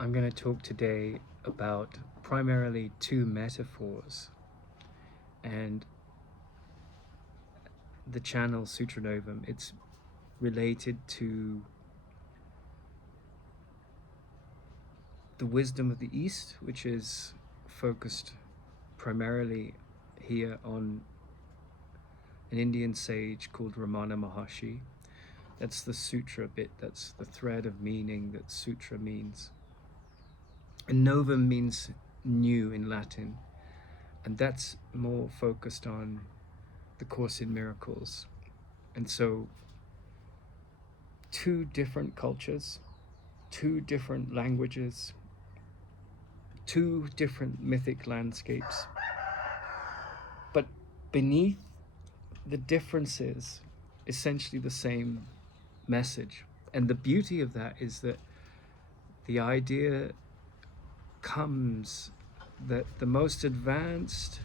I'm going to talk today about primarily two metaphors and the channel Sutra Novum. It's related to the wisdom of the East, which is focused primarily here on an Indian sage called Ramana Maharshi. That's the sutra bit, that's the thread of meaning that sutra means. And novum means new in Latin, and that's more focused on the Course in Miracles. And so, two different cultures, two different languages, two different mythic landscapes, but beneath the differences, essentially the same message. And the beauty of that is that the idea comes that the most advanced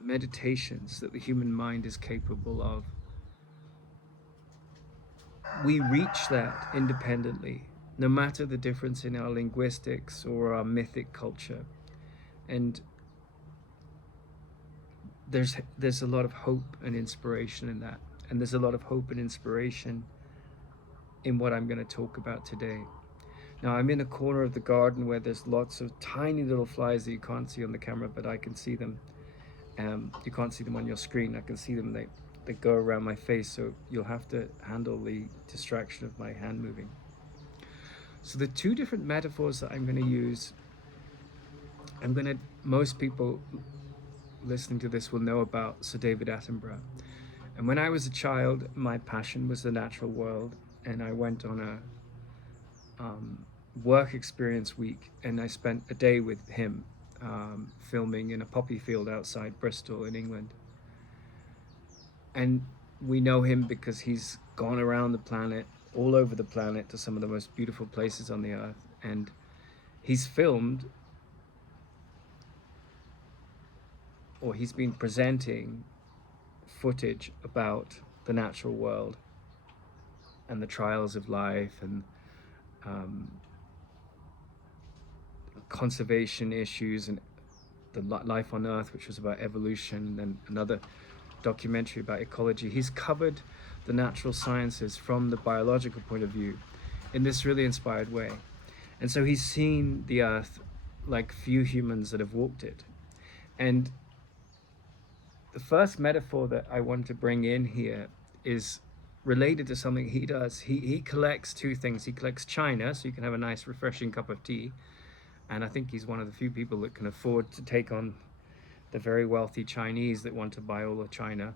meditations that the human mind is capable of, we reach that independently, no matter the difference in our linguistics or our mythic culture. And there's a lot of hope and inspiration in that. And there's a lot of hope and inspiration in what I'm going to talk about today. Now, I'm in a corner of the garden where there's lots of tiny little flies that you can't see on the camera, but I can see them. You can't see them on your screen. I can see them. They go around my face, so you'll have to handle the distraction of my hand moving. So the two different metaphors that I'm going to use, most people listening to this will know about Sir David Attenborough. And when I was a child, my passion was the natural world, and I went on a work experience week, and I spent a day with him filming in a poppy field outside Bristol in England. And we know him because he's gone around the planet, all over the planet, to some of the most beautiful places on the earth. And he's filmed, or he's been presenting footage about the natural world and the trials of life and conservation issues and the life on Earth, which was about evolution, and another documentary about ecology. He's covered the natural sciences from the biological point of view in this really inspired way. And so he's seen the Earth like few humans that have walked it. And the first metaphor that I want to bring in here is related to something he does. He collects two things. He collects china, so you can have a nice refreshing cup of tea. And I think he's one of the few people that can afford to take on the very wealthy Chinese that want to buy all the china.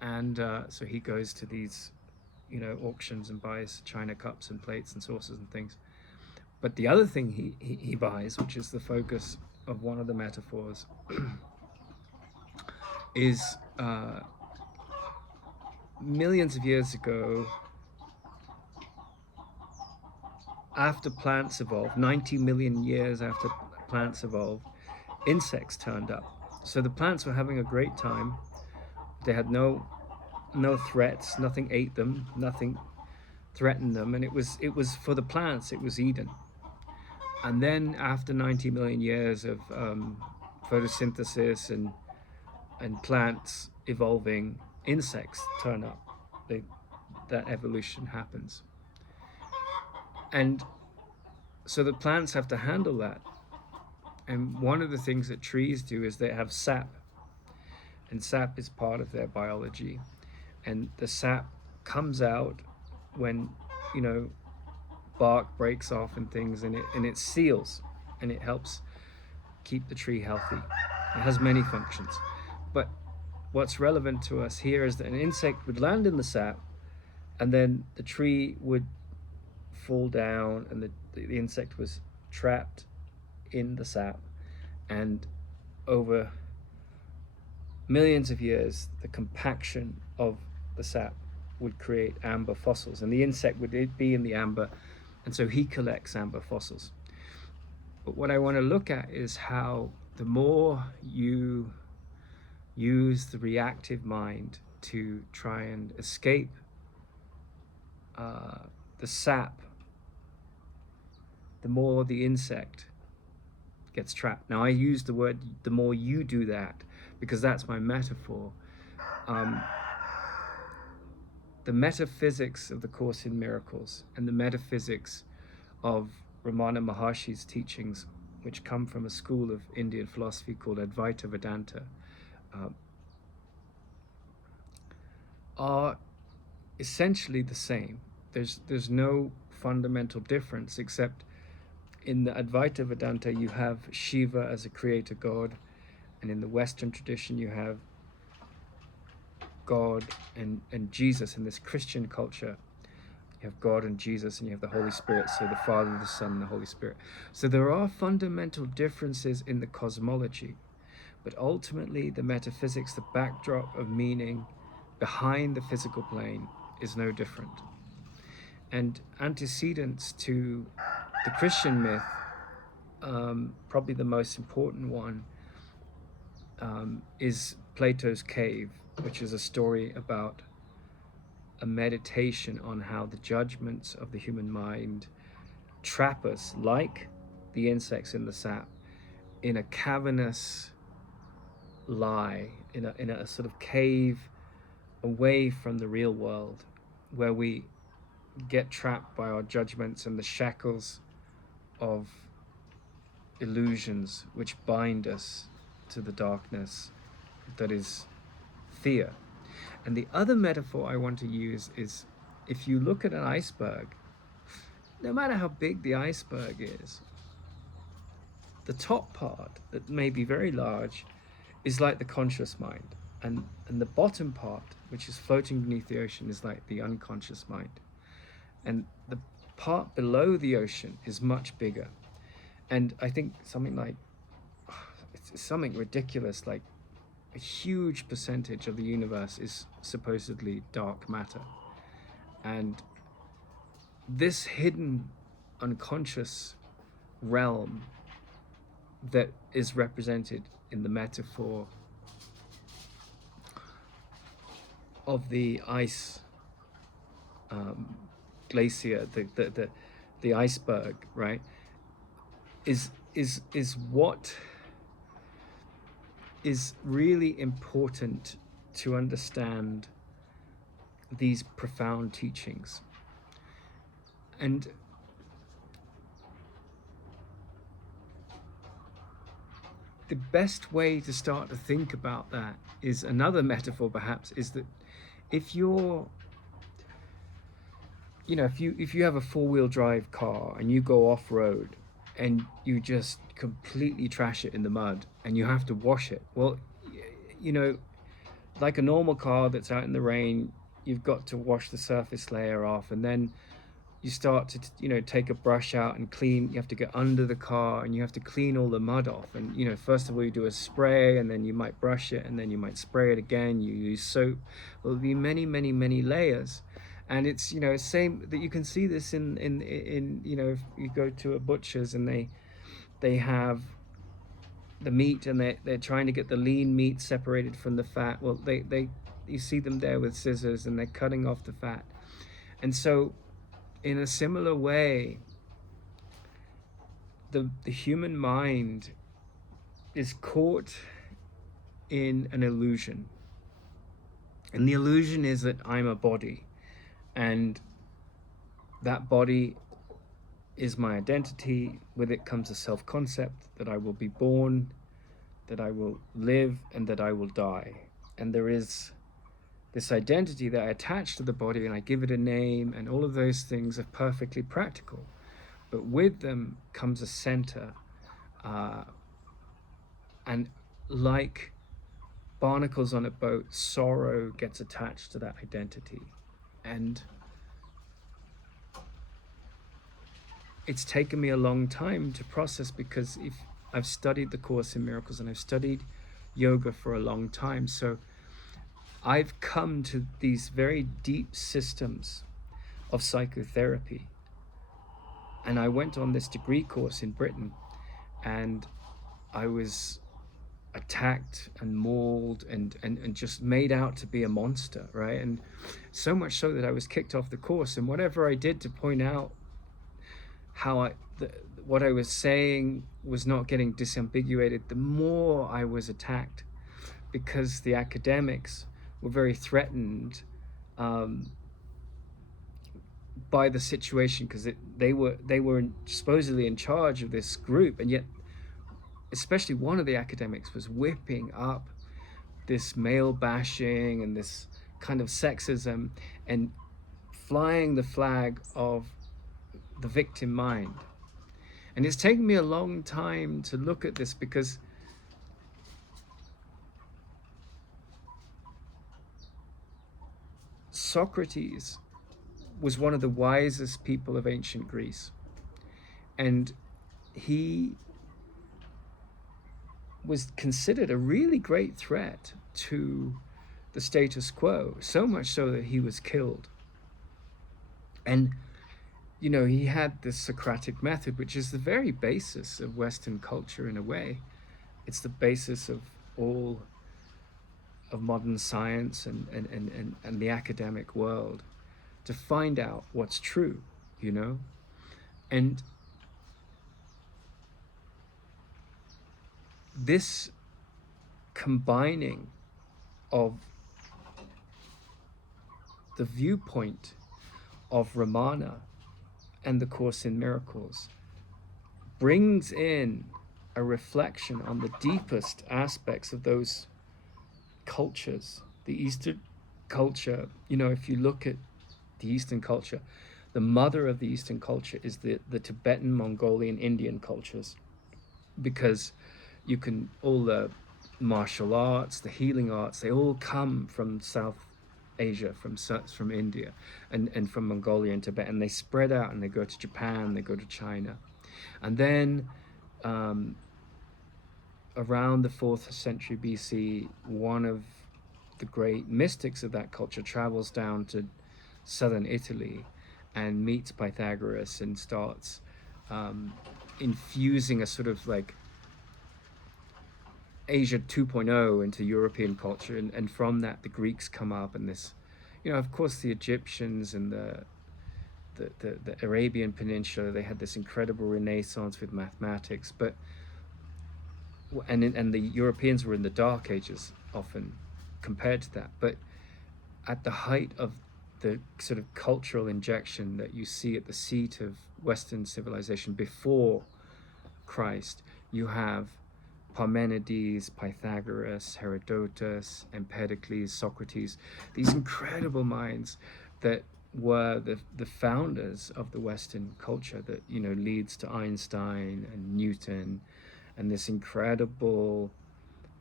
And so he goes to these, auctions and buys china cups and plates and saucers and things. But the other thing he buys, which is the focus of one of the metaphors, is millions of years ago, after plants evolved, 90 million years after plants evolved, insects turned up. So the plants were having a great time. They had no threats. Nothing ate them. Nothing threatened them. And it was for the plants, it was Eden. And then after 90 million years of photosynthesis and plants evolving, insects turn up. That evolution happens. And so the plants have to handle that. And one of the things that trees do is they have sap. And sap is part of their biology. And the sap comes out when, bark breaks off and things, and it seals, and it helps keep the tree healthy. It has many functions. But what's relevant to us here is that an insect would land in the sap, and then the tree would fall down, and the insect was trapped in the sap, and over millions of years the compaction of the sap would create amber fossils, and the insect would be in the amber, and so he collects amber fossils. But what I want to look at is how the more you use the reactive mind to try and escape the sap the more the insect gets trapped. Now I use the word the more you do that because that's my metaphor. Um, the metaphysics of the Course in Miracles and the metaphysics of Ramana Maharshi's teachings, which come from a school of Indian philosophy called Advaita Vedanta, uh, are essentially the same. There's no fundamental difference, except in the Advaita Vedanta you have Shiva as a creator god, and in the Western tradition you have God and Jesus. In this Christian culture you have God and Jesus, and you have the Holy Spirit, so the Father, the Son, and the Holy Spirit. So there are fundamental differences in the cosmology, but ultimately the metaphysics, the backdrop of meaning behind the physical plane, is no different. And antecedents to the Christian myth, probably the most important one, is Plato's Cave, which is a story about a meditation on how the judgments of the human mind trap us, like the insects in the sap, in a cavernous lie, in a sort of cave away from the real world, where we get trapped by our judgments and the shackles of illusions which bind us to the darkness that is fear. And the other metaphor I want to use is, if you look at an iceberg, no matter how big the iceberg is, the top part, that may be very large, is like the conscious mind. And the bottom part, which is floating beneath the ocean, is like the unconscious mind. And the part below the ocean is much bigger. And I think something like, it's something ridiculous, like a huge percentage of the universe is supposedly dark matter. And this hidden unconscious realm that is represented in the metaphor of the ice glacier, the iceberg, right, is what is really important to understand these profound teachings. And the best way to start to think about that is, another metaphor perhaps, is that if you're, if you have a four-wheel drive car and you go off-road and you just completely trash it in the mud and you have to wash it, well, like a normal car that's out in the rain, you've got to wash the surface layer off, and then you start to take a brush out and clean. You have to get under the car and you have to clean all the mud off, and first of all you do a spray, and then you might brush it, and then you might spray it again. You use soap. There'll be many layers. And it's same that you can see this in if you go to a butcher's and they have the meat, and they're trying to get the lean meat separated from the fat. Well, you see them there with scissors and they're cutting off the fat. And so in a similar way, the human mind is caught in an illusion. And the illusion is that I'm a body, and that body is my identity. With it comes a self-concept that I will be born, that I will live, and that I will die. And there is this identity that I attach to the body, and I give it a name, and all of those things are perfectly practical. But with them comes a center, and like barnacles on a boat, sorrow gets attached to that identity. And it's taken me a long time to process, because if I've studied the Course in Miracles and I've studied yoga for a long time, so I've come to these very deep systems of psychotherapy. And I went on this degree course in Britain, and I was attacked and mauled and just made out to be a monster, right? And so much so that I was kicked off the course. And whatever I did to point out how what I was saying was not getting disambiguated, the more I was attacked, because the academics were very threatened um, by the situation, because they were supposedly in charge of this group, and yet especially one of the academics was whipping up this male bashing and this kind of sexism, and flying the flag of the victim mind. And it's taken me a long time to look at this, because Socrates was one of the wisest people of ancient Greece, and he was considered a really great threat to the status quo, so much so that he was killed. And he had this Socratic method, which is the very basis of Western culture in a way. It's the basis of all of modern science and the academic world, to find out what's true, you know? And this combining of the viewpoint of Ramana and the Course in Miracles brings in a reflection on the deepest aspects of those cultures. The Eastern culture, if you look at the Eastern culture, the mother of the Eastern culture is the Tibetan, Mongolian, Indian cultures, because all the martial arts, the healing arts, they all come from South Asia, from India, and from Mongolia and Tibet, and they spread out and they go to Japan, they go to China, and then around the 4th century BC, one of the great mystics of that culture travels down to southern Italy and meets Pythagoras and starts infusing a sort of like Asia 2.0 into European culture, and from that the Greeks come up, and this, of course, the Egyptians and the Arabian Peninsula, they had this incredible renaissance with mathematics, but and the Europeans were in the Dark Ages often compared to that. But at the height of the sort of cultural injection that you see at the seat of Western civilization before Christ, you have Parmenides, Pythagoras, Herodotus, Empedocles, Socrates, these incredible minds that were the founders of the Western culture that leads to Einstein and Newton, and this incredible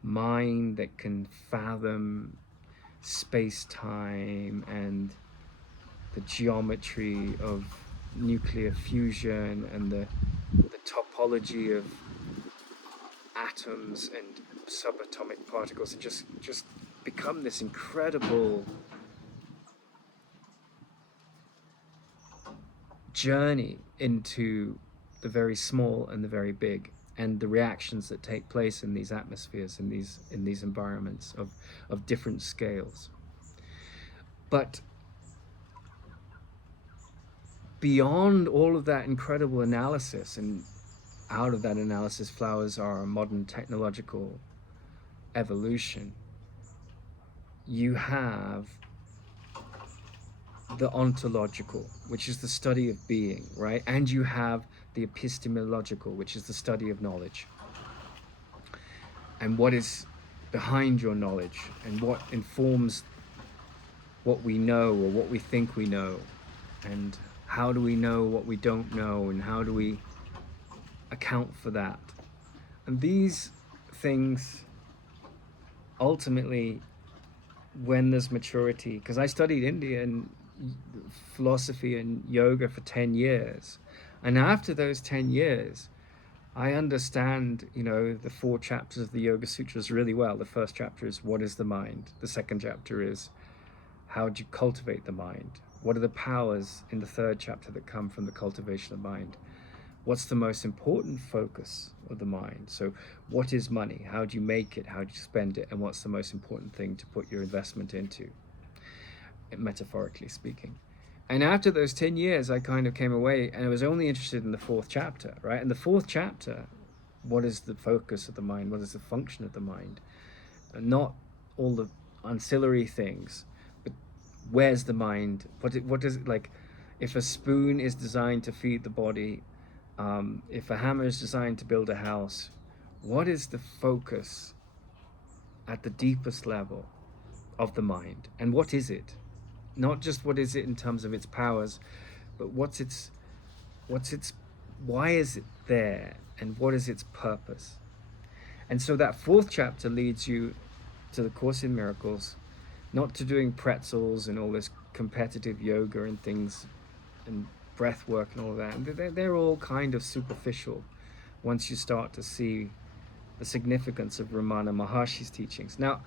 mind that can fathom space-time and the geometry of nuclear fusion and the topology of atoms and subatomic particles, and just become this incredible journey into the very small and the very big, and the reactions that take place in these atmospheres, in these environments of different scales. But beyond all of that incredible analysis, and out of that analysis flowers our modern technological evolution, you have the ontological, which is the study of being, right? And you have the epistemological, which is the study of knowledge, and what is behind your knowledge, and what informs what we know or what we think we know, and how do we know what we don't know, and how do we account for that. And these things ultimately, when there's maturity, because I studied Indian philosophy and yoga for 10 years, and after those 10 years I understand the 4 chapters of the Yoga Sutras really well. The first chapter is what is the mind, the second chapter is how do you cultivate the mind, what are the powers in the third chapter that come from the cultivation of mind, what's the most important focus of the mind, so what is money, how do you make it, how do you spend it, and what's the most important thing to put your investment into, metaphorically speaking. And after those 10 years, I kind of came away and I was only interested in the fourth chapter, right? And the fourth chapter, what is the focus of the mind? What is the function of the mind? And not all the ancillary things, but where's the mind? What does it like? If a spoon is designed to feed the body, if a hammer is designed to build a house, what is the focus at the deepest level of the mind? And what is it? Not just what is it in terms of its powers, but what's its why is it there, and what is its purpose? And so that fourth chapter leads you to the Course in Miracles, not to doing pretzels and all this competitive yoga and things and breath work and all that. They're all kind of superficial once you start to see the significance of Ramana Maharshi's teachings. Now,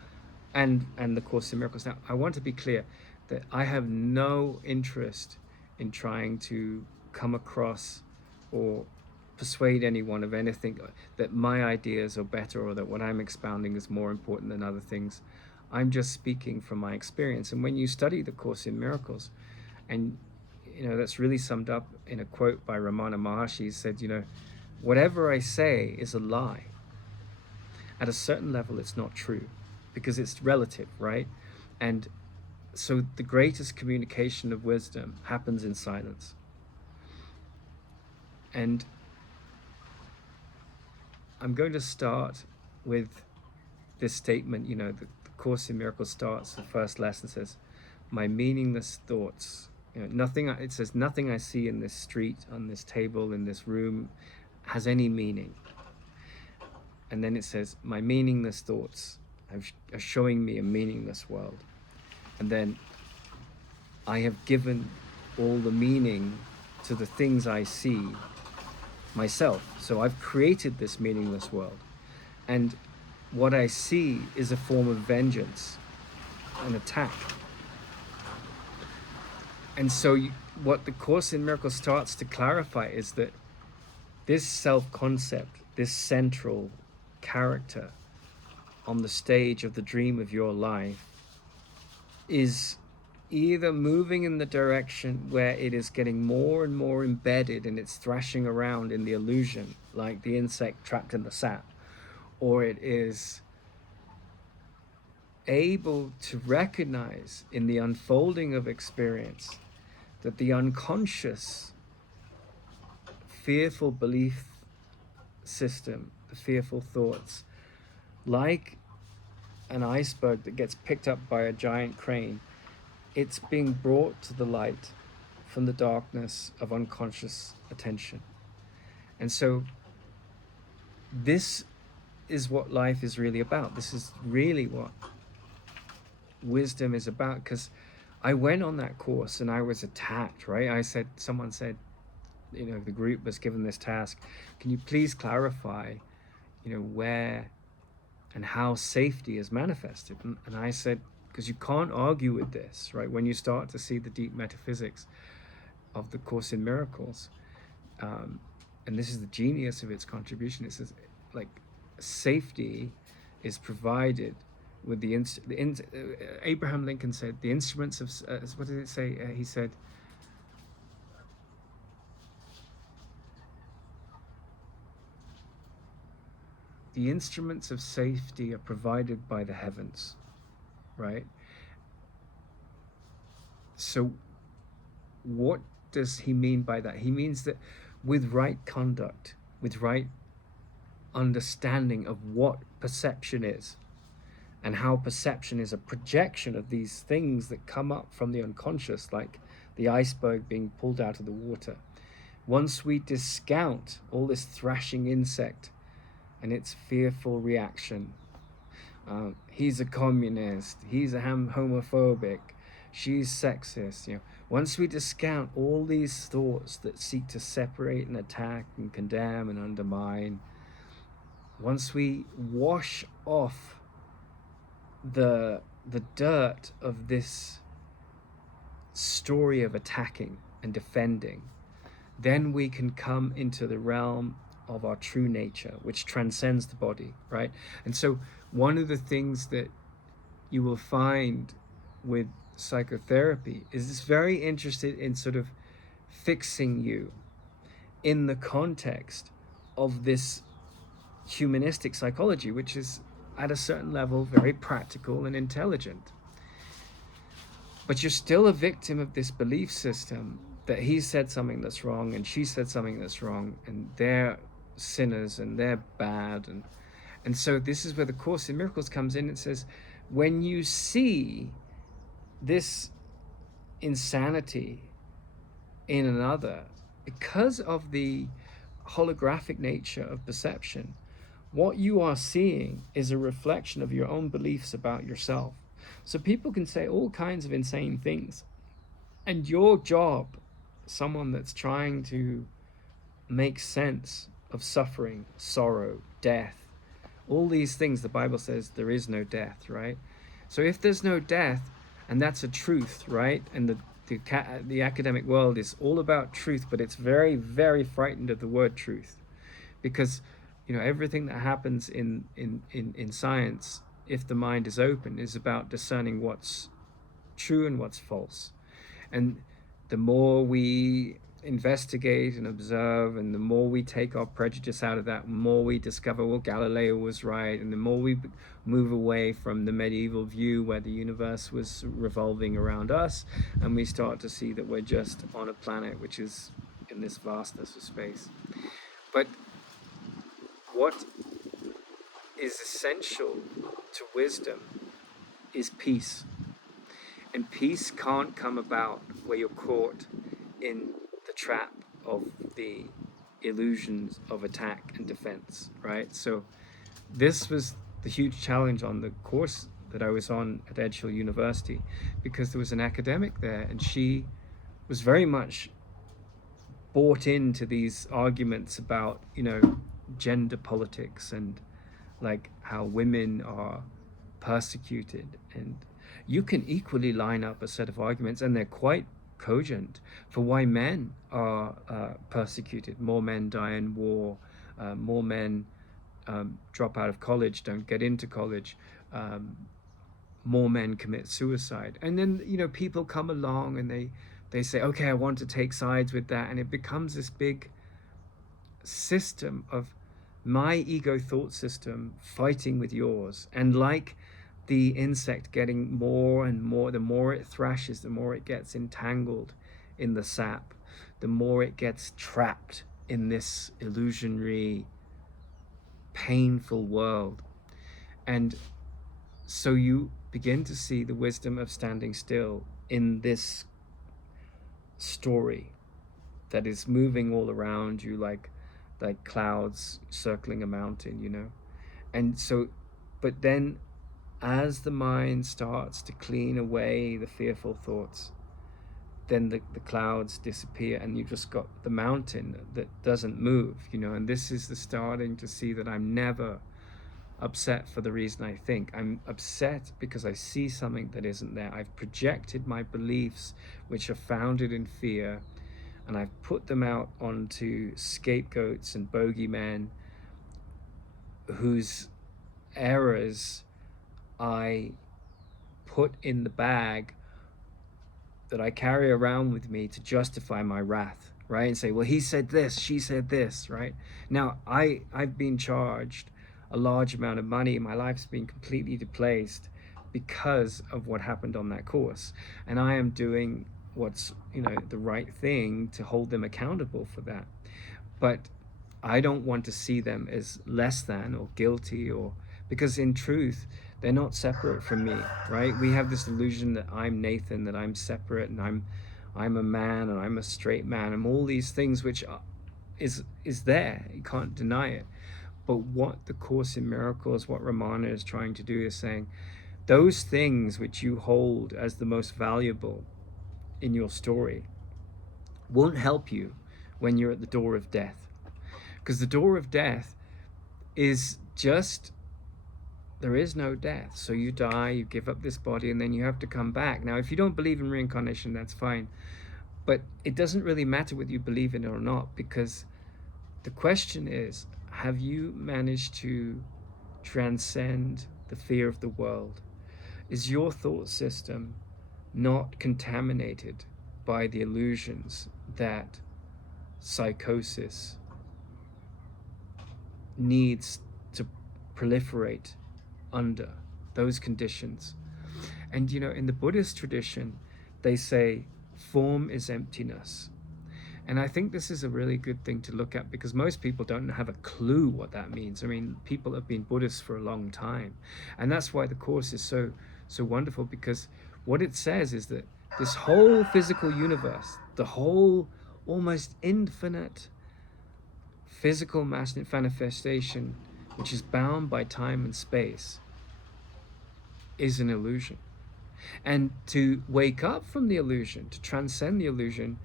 and the Course in Miracles. Now, I want to be clear that I have no interest in trying to come across or persuade anyone of anything, that my ideas are better or that what I'm expounding is more important than other things. I'm just speaking from my experience. And when you study the Course in Miracles, and that's really summed up in a quote by Ramana Maharshi. He said, whatever I say is a lie. At a certain level, it's not true because it's relative, right? And so the greatest communication of wisdom happens in silence. And I'm going to start with this statement. The Course in Miracles starts, the first lesson says, my meaningless thoughts. It says, nothing I see in this street, on this table, in this room has any meaning. And then it says, my meaningless thoughts are showing me a meaningless world. And then I have given all the meaning to the things I see myself. So I've created this meaningless world. And what I see is a form of vengeance, an attack. And so what the Course in Miracles starts to clarify is that this self-concept, this central character on the stage of the dream of your life, is either moving in the direction where it is getting more and more embedded and it's thrashing around in the illusion, like the insect trapped in the sap, or it is able to recognize in the unfolding of experience that the unconscious fearful belief system, the fearful thoughts, like an iceberg that gets picked up by a giant crane, it's being brought to the light from the darkness of unconscious attention. And so this is what life is really about. This is really what wisdom is about, because I went on that course and I was attacked, right? Someone said, the group was given this task, can you please clarify, where and how safety is manifested? And I said, because you can't argue with this, right? When you start to see the deep metaphysics of the Course in Miracles, and this is the genius of its contribution, it says, like, safety is provided with Abraham Lincoln said, the instruments of, what did it say? He said, the instruments of safety are provided by the heavens, right? So what does he mean by that? He means that with right conduct, with right understanding of what perception is, and how perception is a projection of these things that come up from the unconscious, like the iceberg being pulled out of the water. Once we discount all this thrashing insect and its fearful reaction, he's a communist, he's a homophobic, she's sexist, once we discount all these thoughts that seek to separate and attack and condemn and undermine, once we wash off the dirt of this story of attacking and defending, then we can come into the realm of our true nature, which transcends the body, right? And so one of the things that you will find with psychotherapy is very interested in sort of fixing you in the context of this humanistic psychology, which is at a certain level very practical and intelligent. But you're still a victim of this belief system that he said something that's wrong and she said something that's wrong and they're sinners and they're bad. And so this is where the Course in Miracles comes in and says, when you see this insanity in another, because of the holographic nature of perception, what you are seeing is a reflection of your own beliefs about yourself. So people can say all kinds of insane things, and your job, someone that's trying to make sense of suffering, sorrow, death, all these things, the Bible says there is no death, right? So if there's no death, and that's a truth, right? And the academic world is all about truth, but it's very, very frightened of the word truth, because everything that happens in science, if the mind is open, is about discerning what's true and what's false. And the more we investigate and observe, and the more we take our prejudice out of that, the more we discover, well, Galileo was right, and the more we move away from the medieval view where the universe was revolving around us, and we start to see that we're just on a planet which is in this vastness of space. But what is essential to wisdom is peace. And peace can't come about where you're caught in the trap of the illusions of attack and defense, right? So this was the huge challenge on the course that I was on at Edge Hill University, because there was an academic there and she was very much bought into these arguments about, gender politics and like how women are persecuted. And you can equally line up a set of arguments, and they're quite cogent, for why men are persecuted. More men die in war, more men drop out of college, don't get into college, more men commit suicide. And then people come along and they say, okay, I want to take sides with that, and it becomes this big system of my ego thought system fighting with yours. And like the insect getting more and more, the more it thrashes, the more it gets entangled in the sap, the more it gets trapped in this illusionary, painful world. And so you begin to see the wisdom of standing still in this story that is moving all around you like clouds circling a mountain, And so, but then as the mind starts to clean away the fearful thoughts, then the clouds disappear and you just got the mountain that doesn't move, And this is the starting to see that I'm never upset for the reason I think. I'm upset because I see something that isn't there. I've projected my beliefs, which are founded in fear, and I've put them out onto scapegoats and bogeymen whose errors I put in the bag that I carry around with me to justify my wrath, right? And say, well, he said this, she said this, right? Now, I've been charged a large amount of money. My life's been completely displaced because of what happened on that course. And I am doing what's, the right thing to hold them accountable for that. But I don't want to see them as less than or guilty, or because in truth, they're not separate from me, right? We have this illusion that I'm Nathan, that I'm separate, and I'm a man, and I'm a straight man, and all these things which is there. You can't deny it. But what the Course in Miracles, what Ramana is trying to do is saying, those things which you hold as the most valuable in your story won't help you when you're at the door of death. Because the door of death is just, there is no death. So you die, you give up this body, and then you have to come back. Now, if you don't believe in reincarnation, that's fine. But it doesn't really matter whether you believe in it or not, because the question is, have you managed to transcend the fear of the world? Is your thought system not contaminated by the illusions that psychosis needs to proliferate under those conditions. And in the Buddhist tradition, they say form is emptiness. And I think this is a really good thing to look at, because most people don't have a clue what that means. I mean, people have been Buddhists for a long time. And that's why the Course is so wonderful, because what it says is that this whole physical universe, the whole almost infinite physical manifestation, which is bound by time and space, is an illusion. And to wake up from the illusion, to transcend the illusion,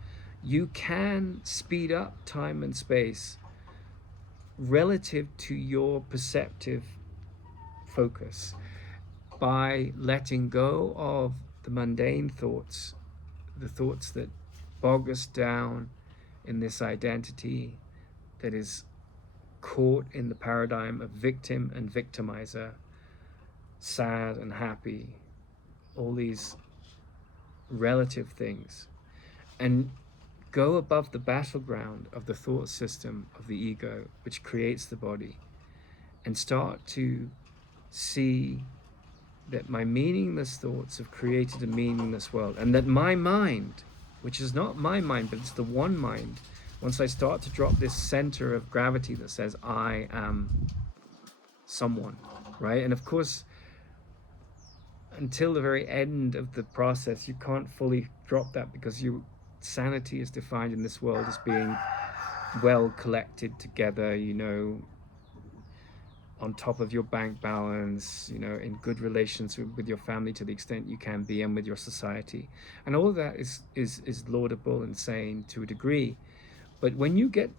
you can speed up time and space relative to your perceptive focus by letting go of the mundane thoughts, the thoughts that bog us down in this identity that is caught in the paradigm of victim and victimizer, sad and happy, all these relative things, and go above the battleground of the thought system of the ego, which creates the body, and start to see that my meaningless thoughts have created a meaningless world, and that my mind, which is not my mind, but it's the one mind, once I start to drop this center of gravity that says I am someone, right? And of course, until the very end of the process, you can't fully drop that, because your sanity is defined in this world as being well collected together, on top of your bank balance, in good relations with your family to the extent you can be, and with your society. And all of that is laudable and sane to a degree. But when you get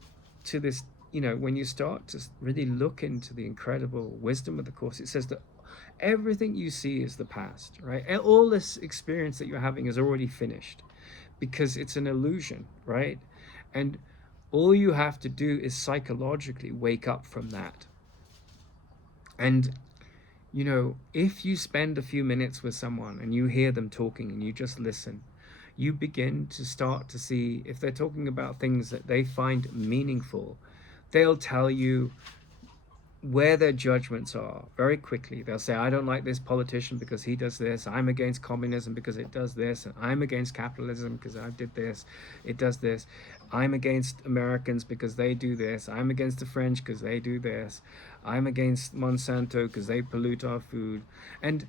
to this, when you start to really look into the incredible wisdom of the Course, it says that everything you see is the past, right? All this experience that you're having is already finished, because it's an illusion, right? And all you have to do is psychologically wake up from that. And if you spend a few minutes with someone and you hear them talking and you just listen, you begin to start to see, if they're talking about things that they find meaningful, they'll tell you where their judgments are very quickly. They'll say, I don't like this politician because he does this. I'm against communism because it does this. And I'm against capitalism because I did this. It does this. I'm against Americans because they do this. I'm against the French because they do this. I'm against Monsanto because they pollute our food. And,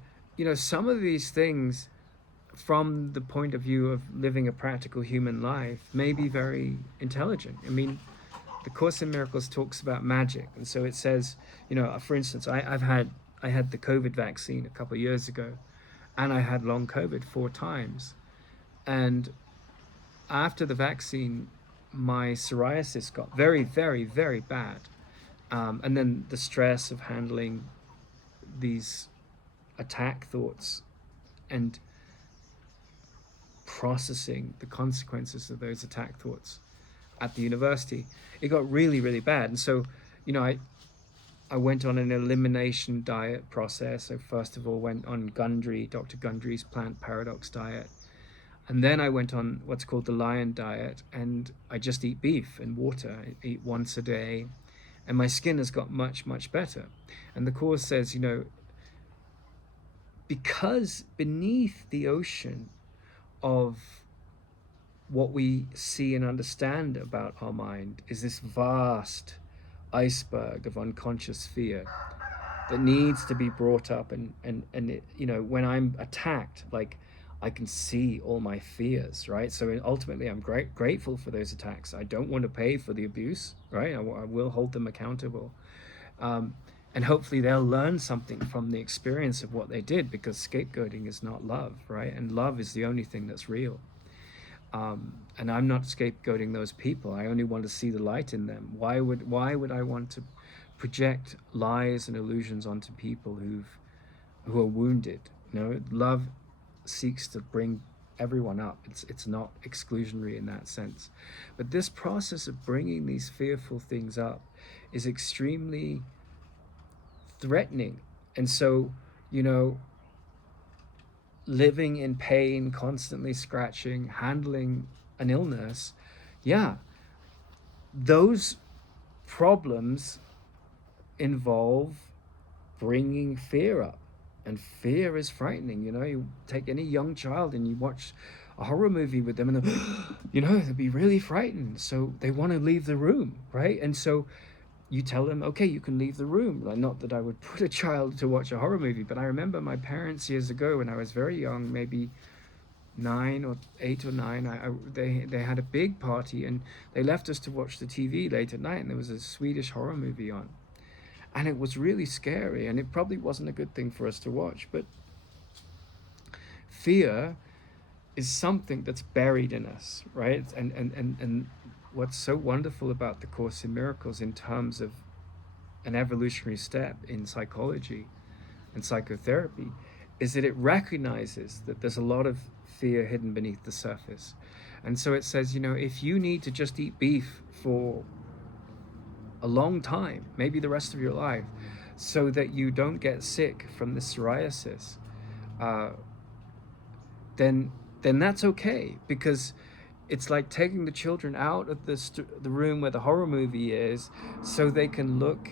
some of these things, from the point of view of living a practical human life, may be very intelligent. I mean, the Course in Miracles talks about magic, and so it says, for instance, I had the COVID vaccine a couple of years ago, and I had long COVID 4 times, and after the vaccine, my psoriasis got very, very, very bad, and then the stress of handling these attack thoughts and processing the consequences of those attack thoughts at the university, it got really, really bad. And so, I went on an elimination diet process. I first of all went on Gundry, Dr. Gundry's plant paradox diet. And then I went on what's called the lion diet, and I just eat beef and water. I eat once a day, and my skin has got much, much better. And the Course says, because beneath the ocean of what we see and understand about our mind is this vast iceberg of unconscious fear that needs to be brought up, and it, when I'm attacked, like, I can see all my fears, right? So ultimately I'm grateful for those attacks. I don't want to pay for the abuse, right? I will hold them accountable, and hopefully they'll learn something from the experience of what they did, because scapegoating is not love, right? And love is the only thing that's real. And I'm not scapegoating those people. I only want to see the light in them. Why would I want to project lies and illusions onto people who are wounded? Love seeks to bring everyone up. It's not exclusionary in that sense. But this process of bringing these fearful things up is extremely threatening. And so, living in pain, constantly scratching, handling an illness, yeah, those problems involve bringing fear up. And fear is frightening. You take any young child and you watch a horror movie with them, and they'll be really frightened. So they want to leave the room, right? And so you tell them, okay, you can leave the room. Like, not that I would put a child to watch a horror movie, but I remember my parents years ago when I was very young, maybe 8 or 9. They had a big party and they left us to watch the TV late at night, and there was a Swedish horror movie on, and it was really scary, and it probably wasn't a good thing for us to watch. But fear is something that's buried in us, right? And what's so wonderful about the Course in Miracles in terms of an evolutionary step in psychology and psychotherapy is that it recognizes that there's a lot of fear hidden beneath the surface. And so it says, if you need to just eat beef for a long time, maybe the rest of your life, so that you don't get sick from the psoriasis, then that's okay, because it's like taking the children out of the room where the horror movie is, so they can look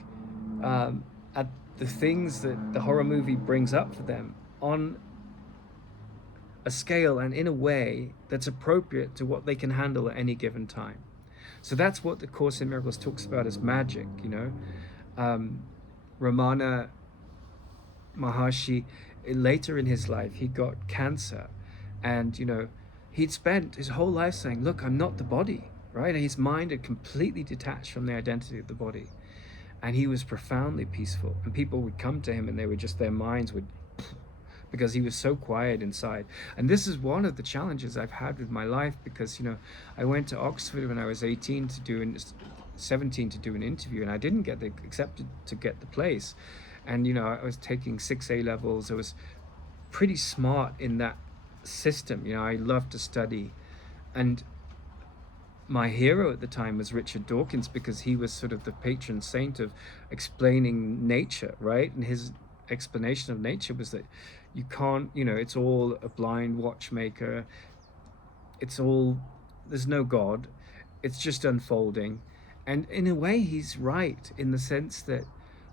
at the things that the horror movie brings up for them on a scale and in a way that's appropriate to what they can handle at any given time. So that's what the Course in Miracles talks about as magic. Ramana Maharshi, later in his life, he got cancer, and he'd spent his whole life saying, look, I'm not the body, right? And his mind had completely detached from the identity of the body, and he was profoundly peaceful. And people would come to him and their minds would, because he was so quiet inside. And this is one of the challenges I've had with my life, because I went to Oxford when I was 17 to do an interview, and I didn't get accepted to get the place. And I was taking 6 A levels. I was pretty smart in that system. I loved to study, and my hero at the time was Richard Dawkins, because he was sort of the patron saint of explaining nature, right? And his explanation of nature was that you can't, it's all a blind watchmaker. There's no God. It's just unfolding. And in a way, he's right, in the sense that,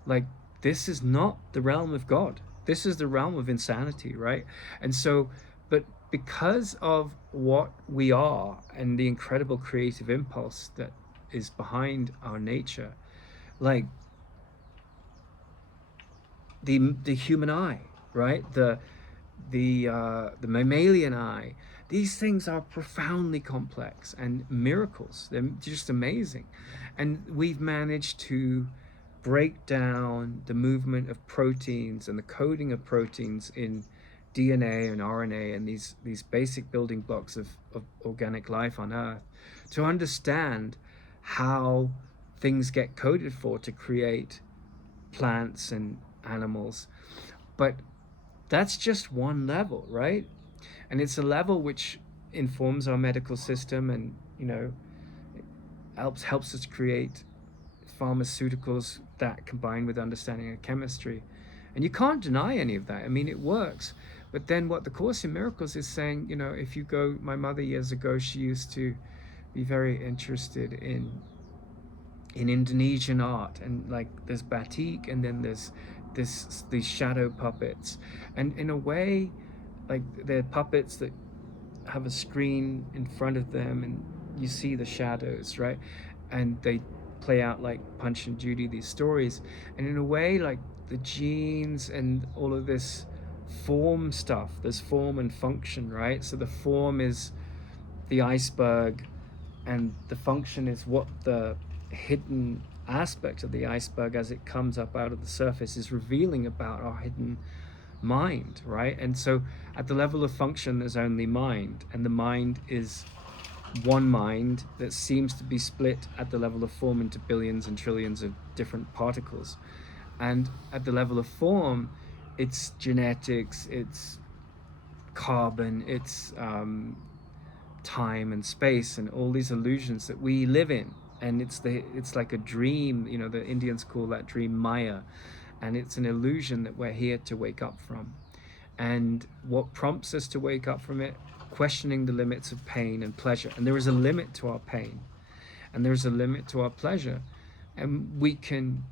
like, this is not the realm of God. This is the realm of insanity, right? And so, but because of what we are and the incredible creative impulse that is behind our nature, like the human eye, right? The mammalian eye. These things are profoundly complex and miracles. They're just amazing. And we've managed to break down the movement of proteins and the coding of proteins in DNA and RNA and these basic building blocks of organic life on Earth, to understand how things get coded for to create plants and animals. But that's just one level, right? And it's a level which informs our medical system, and helps us create pharmaceuticals that combine with understanding of chemistry. And you can't deny any of that. I mean, it works. But then what the Course in Miracles is saying, if you go, my mother years ago, she used to be very interested in Indonesian art, and like there's batik, and then there's these shadow puppets, and in a way, like, they're puppets that have a screen in front of them, and you see the shadows, right? And they play out like Punch and Judy, these stories. And in a way, like, the genes and all of this form stuff, there's form and function, right? So the form is the iceberg, and the function is what the hidden aspect of the iceberg, as it comes up out of the surface, is revealing about our hidden mind, right? And so at the level of function, there's only mind, and the mind is one mind that seems to be split at the level of form into billions and trillions of different particles. And at the level of form, it's genetics, it's carbon, it's time and space, and all these illusions that we live in. And it's like a dream. The Indians call that dream Maya, and it's an illusion that we're here to wake up from. And what prompts us to wake up from it? Questioning the limits of pain and pleasure. And there is a limit to our pain, and there's a limit to our pleasure. And we can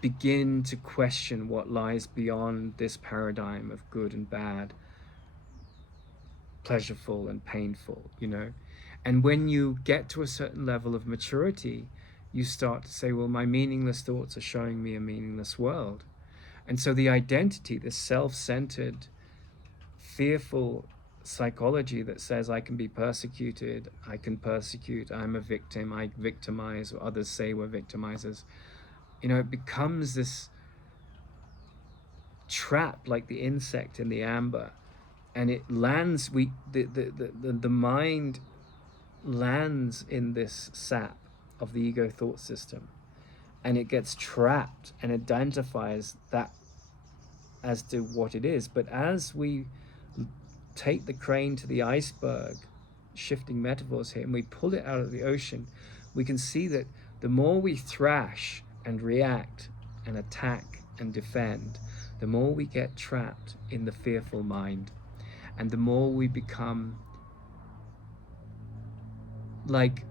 begin to question what lies beyond this paradigm of good and bad, pleasureful and painful, you know. And when you get to a certain level of maturity, you start to say, well, my meaningless thoughts are showing me a meaningless world. And so the identity, this self-centered, fearful psychology that says I can be persecuted, I can persecute, I'm a victim, I victimize, or others say we're victimizers, you know, it becomes this trap like the insect in the amber, and it lands, the mind lands in this sap of the ego thought system, and it gets trapped and identifies that as to what it is. But as we take the crane to the iceberg, shifting metaphors here, and we pull it out of the ocean, we can see that the more we thrash and react and attack and defend, the more we get trapped in the fearful mind, and the more we become like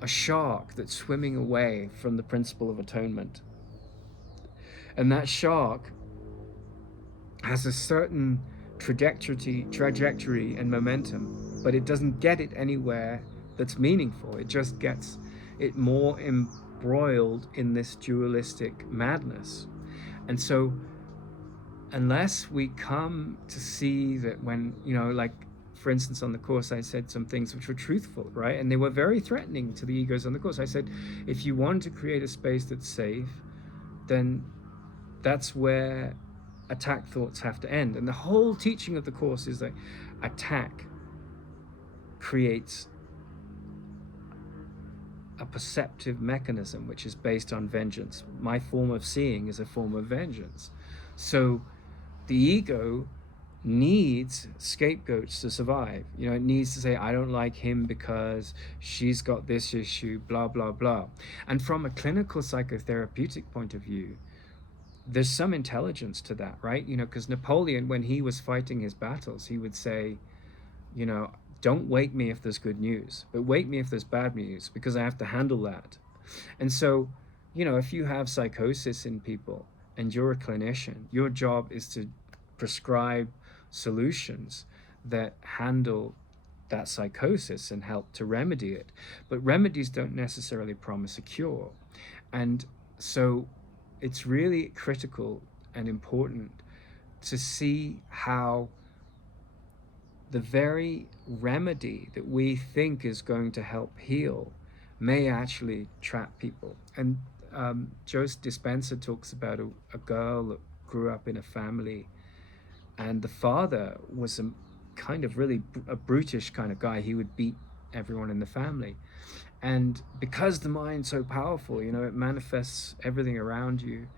a shark that's swimming away from the principle of atonement. And that shark has a certain trajectory and momentum, but it doesn't get it anywhere that's meaningful. It just gets it more embroiled in this dualistic madness. And so unless we come to see that, when, you know, like for instance on the Course I said some things which were truthful, right, and they were very threatening to the egos on the Course. I said, if you want to create a space that's safe, then that's where attack thoughts have to end. And the whole teaching of the Course is that attack creates a perceptive mechanism which is based on vengeance. My form of seeing is a form of vengeance. So the ego needs scapegoats to survive. You know, it needs to say, I don't like him because she's got this issue, blah, blah, blah. And from a clinical psychotherapeutic point of view, there's some intelligence to that, right? You know, because Napoleon, when he was fighting his battles, he would say, you know, don't wake me if there's good news, but wake me if there's bad news, because I have to handle that. And so, you know, if you have psychosis in people and you're a clinician, your job is to prescribe solutions that handle that psychosis and help to remedy it. But remedies don't necessarily promise a cure. And so it's really critical and important to see how the very remedy that we think is going to help heal may actually trap people. And Joe Dispenza talks about a girl that grew up in a family, and the father was a kind of really a brutish kind of guy. He would beat everyone in the family. And because the mind's so powerful, you know, it manifests everything around you,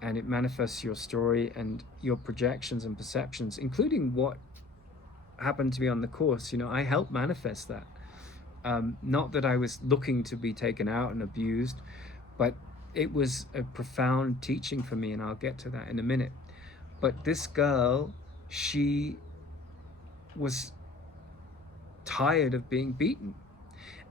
and it manifests your story and your projections and perceptions, including what happened to me on the Course. You know, I helped manifest that. Not that I was looking to be taken out and abused, but it was a profound teaching for me, and I'll get to that in a minute. But this girl, she was tired of being beaten.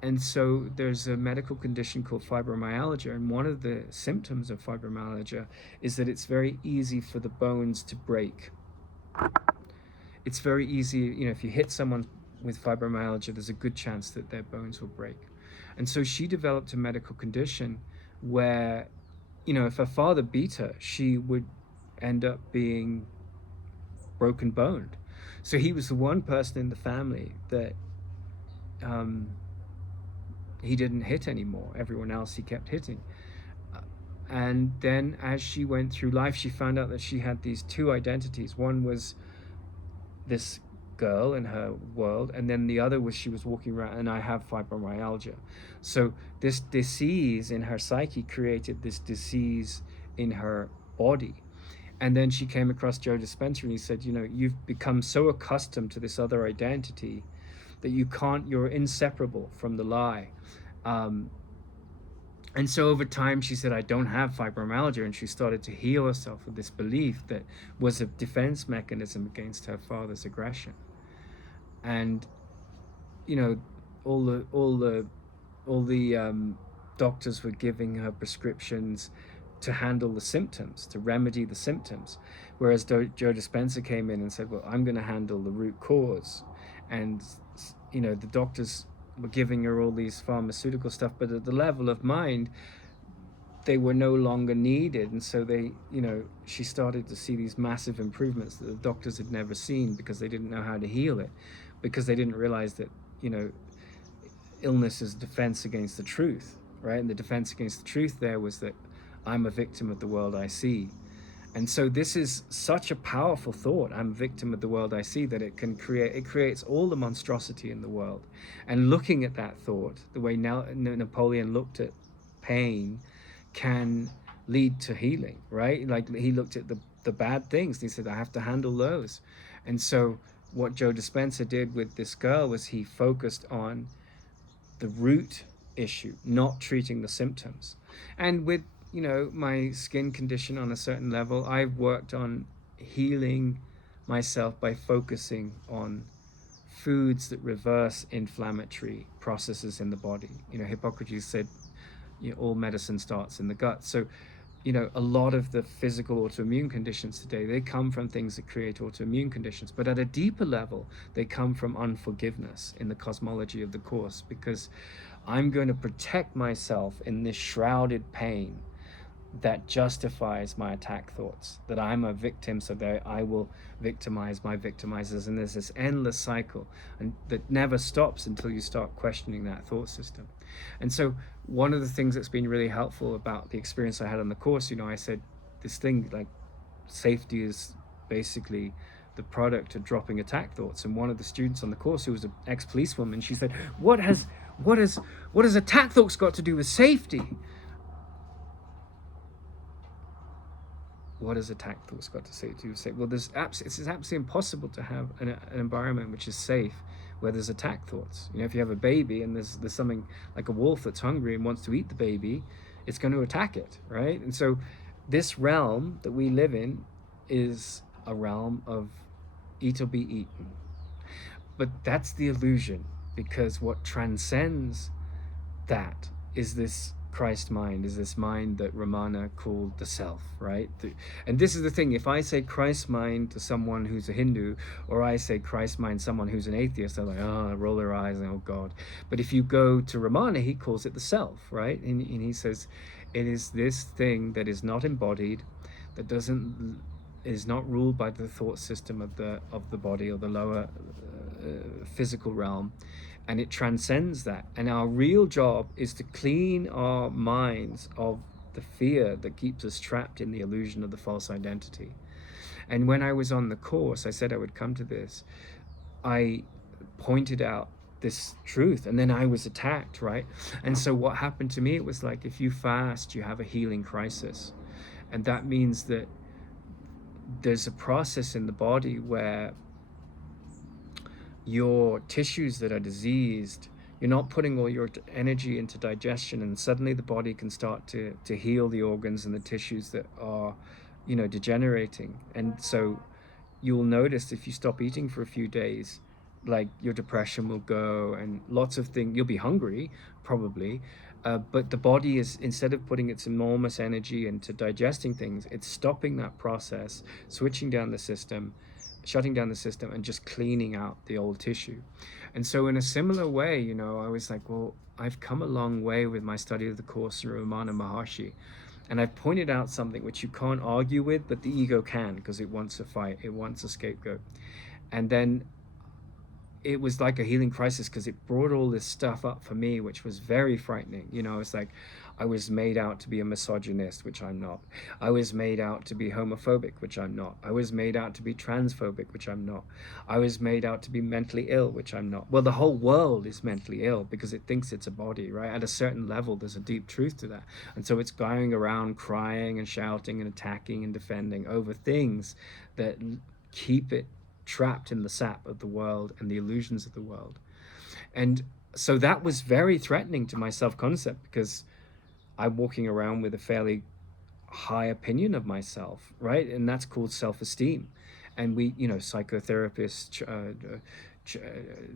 And so there's a medical condition called fibromyalgia, and one of the symptoms of fibromyalgia is that it's very easy for the bones to break. It's very easy, you know, if you hit someone with fibromyalgia, there's a good chance that their bones will break. And so she developed a medical condition where, you know, if her father beat her, she would end up being broken boned. So he was the one person in the family that he didn't hit anymore. Everyone else he kept hitting. And then as she went through life, she found out that she had these two identities. One was this girl in her world, and then the other was she was walking around, and I have fibromyalgia. So this disease in her psyche created this disease in her body. And then she came across Joe Dispenza, and he said, you know, you've become so accustomed to this other identity that you're inseparable from the lie. And so over time, she said, I don't have fibromyalgia. And she started to heal herself with this belief that was a defense mechanism against her father's aggression. And, you know, all the, all the, all the doctors were giving her prescriptions to handle the symptoms, to remedy the symptoms. Whereas Joe Dispenza came in and said, well, I'm going to handle the root cause. And, you know, the doctors were giving her all these pharmaceutical stuff, but at the level of mind, they were no longer needed. And so they, you know, she started to see these massive improvements that the doctors had never seen because they didn't know how to heal it, because they didn't realize that, you know, illness is defense against the truth, right? And the defense against the truth there was that I'm a victim of the world I see. And so this is such a powerful thought. I'm a victim of the world I see, that it creates all the monstrosity in the world. And looking at that thought, the way Napoleon looked at pain, can lead to healing, right? Like he looked at the bad things and he said, I have to handle those. And so what Joe Dispenza did with this girl was he focused on the root issue, not treating the symptoms. And with, you know, my skin condition on a certain level, I've worked on healing myself by focusing on foods that reverse inflammatory processes in the body. You know, Hippocrates said, you know, all medicine starts in the gut. So, you know, a lot of the physical autoimmune conditions today, they come from things that create autoimmune conditions. But at a deeper level, they come from unforgiveness in the cosmology of the Course, because I'm going to protect myself in this shrouded pain that justifies my attack thoughts, that I'm a victim, so that I will victimize my victimizers. And there's this endless cycle and that never stops until you start questioning that thought system. And so one of the things that's been really helpful about the experience I had on the Course, you know, I said this thing like safety is basically the product of dropping attack thoughts. And one of the students on the Course, who was an ex-policewoman, she said, what has attack thoughts got to do with safety? What has attack thoughts got to say to you? Say, well, it's absolutely impossible to have an environment which is safe where there's attack thoughts. You know, if you have a baby and there's something like a wolf that's hungry and wants to eat the baby, it's going to attack it, right? And so this realm that we live in is a realm of eat or be eaten. But that's the illusion, because what transcends that is this Christ mind, is this mind that Ramana called the self, right? And this is the thing, if I say Christ mind to someone who's a Hindu, or I say Christ mind to someone who's an atheist, they're like, oh, roll their eyes and oh God. But if you go to Ramana, he calls it the self, right? And he says, it is this thing that is not embodied, that is not ruled by the thought system of the body or the lower physical realm, and it transcends that. And our real job is to clean our minds of the fear that keeps us trapped in the illusion of the false identity. And when I was on the Course, I said I would come to this, I pointed out this truth, and then I was attacked, right? And so what happened to me, it was like, if you fast, you have a healing crisis. And that means that there's a process in the body where your tissues that are diseased, you're not putting all your energy into digestion, and suddenly the body can start to heal the organs and the tissues that are, you know, degenerating. And so you'll notice if you stop eating for a few days, like your depression will go and lots of things, you'll be hungry probably, but the body is, instead of putting its enormous energy into digesting things, it's stopping that process, switching down the system, shutting down the system, and just cleaning out the old tissue. And so in a similar way, you know, I was like, well, I've come a long way with my study of the Course of Ramana Maharshi, and I've pointed out something which you can't argue with, but the ego can, because it wants a fight, it wants a scapegoat. And then it was like a healing crisis, because it brought all this stuff up for me, which was very frightening. You know, it's like I was made out to be a misogynist, which I'm not. I was made out to be homophobic, which I'm not. I was made out to be transphobic, which I'm not. I was made out to be mentally ill, which I'm not. Well, the whole world is mentally ill because it thinks it's a body, right? At a certain level, there's a deep truth to that. And so it's going around crying and shouting and attacking and defending over things that keep it trapped in the sap of the world and the illusions of the world. And so that was very threatening to my self-concept, because I'm walking around with a fairly high opinion of myself, right? And that's called self-esteem. And we, psychotherapists,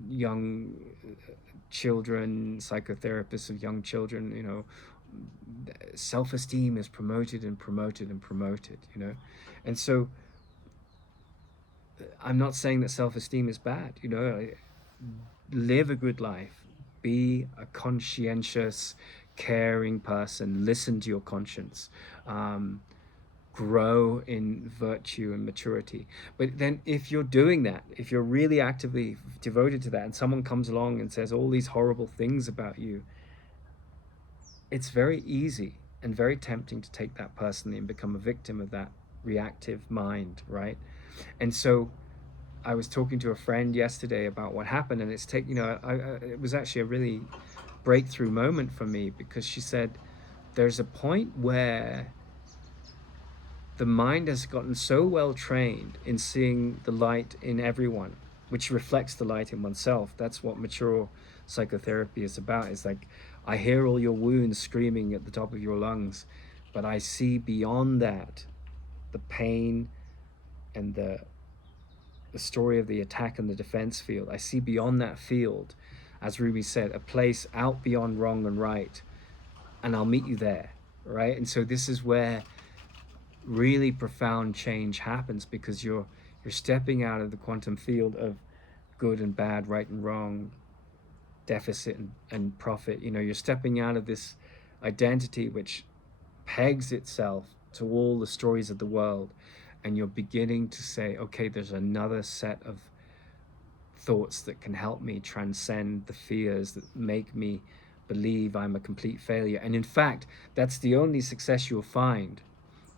young children, psychotherapists of young children, self-esteem is promoted and promoted and promoted, and so I'm not saying that self-esteem is bad. Live a good life, be a conscientious, caring person, listen to your conscience, grow in virtue and maturity. But then if you're doing that, if you're really actively devoted to that, and someone comes along and says all these horrible things about you, it's very easy and very tempting to take that personally and become a victim of that reactive mind, right? And so I was talking to a friend yesterday about what happened, and it was actually a really breakthrough moment for me, because she said there's a point where the mind has gotten so well trained in seeing the light in everyone, which reflects the light in oneself. That's what mature psychotherapy is about. It's like, I hear all your wounds screaming at the top of your lungs, but I see beyond that the pain and the story of the attack and the defense field. I see beyond that field, as Ruby said, a place out beyond wrong and right, and I'll meet you there, right? And so this is where really profound change happens, because you're stepping out of the quantum field of good and bad, right and wrong, deficit and profit. You're stepping out of this identity which pegs itself to all the stories of the world, and you're beginning to say, okay, there's another set of thoughts that can help me transcend the fears that make me believe I'm a complete failure. And in fact, that's the only success you'll find,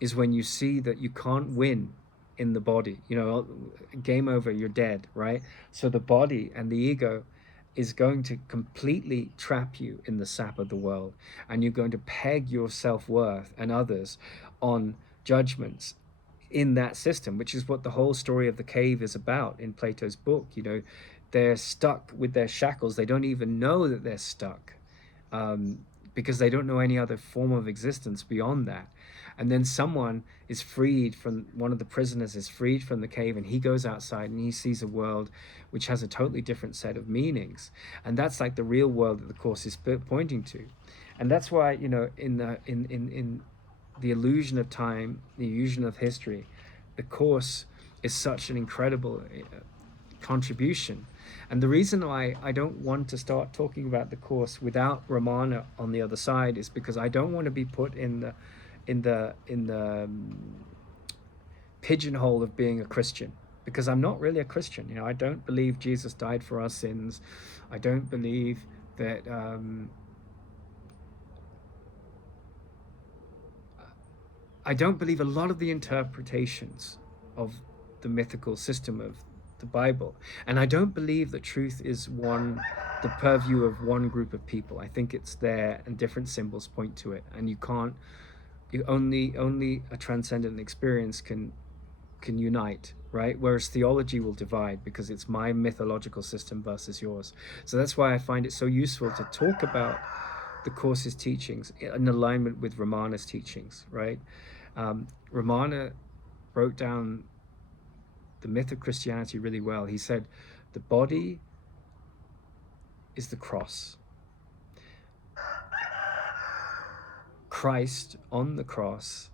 is when you see that you can't win in the body. Game over, you're dead, right? So the body and the ego is going to completely trap you in the sap of the world, and you're going to peg your self-worth and others on judgments in that system, which is what the whole story of the cave is about in Plato's book. They're stuck with their shackles. They don't even know that they're stuck, because they don't know any other form of existence beyond that. And then one of the prisoners is freed from the cave, and he goes outside and he sees a world which has a totally different set of meanings. And that's like the real world that the Course is pointing to. And that's why, in the illusion of time, the illusion of history, the Course is such an incredible contribution. And the reason why I don't want to start talking about the Course without Ramana on the other side is because I don't want to be put in the pigeonhole of being a Christian, because I'm not really a Christian. I don't believe Jesus died for our sins. I don't believe that I don't believe a lot of the interpretations of the mythical system of the Bible. And I don't believe that truth is the purview of one group of people. I think it's there, and different symbols point to it. And only a transcendent experience can unite, right? Whereas theology will divide, because it's my mythological system versus yours. So that's why I find it so useful to talk about the Course's teachings in alignment with Ramana's teachings, right? Ramana wrote down the myth of Christianity really well. He said, the body is the cross. Christ on the cross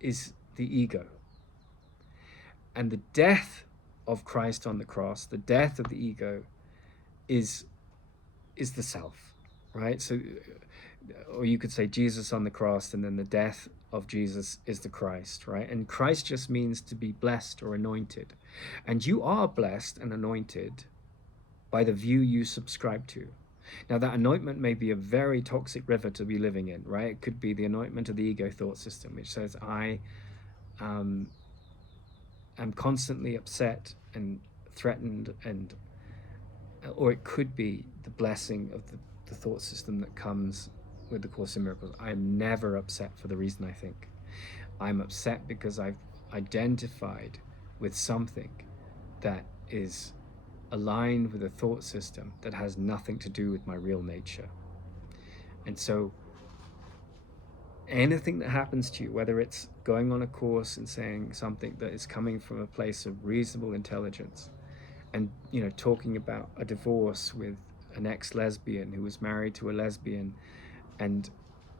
is the ego. And the death of Christ on the cross, the death of the ego, is the self, right? So, or you could say Jesus on the cross, and then the death of Jesus is the Christ, right? And Christ just means to be blessed or anointed. And you are blessed and anointed by the view you subscribe to. Now, that anointment may be a very toxic river to be living in, right? It could be the anointment of the ego thought system, which says, I am constantly upset and threatened, or it could be the blessing of the thought system that comes with the Course in Miracles. I'm never upset for the reason I think. I'm upset because I've identified with something that is aligned with a thought system that has nothing to do with my real nature. And so anything that happens to you, whether it's going on a course and saying something that is coming from a place of reasonable intelligence, and talking about a divorce with an ex-lesbian who was married to a lesbian, and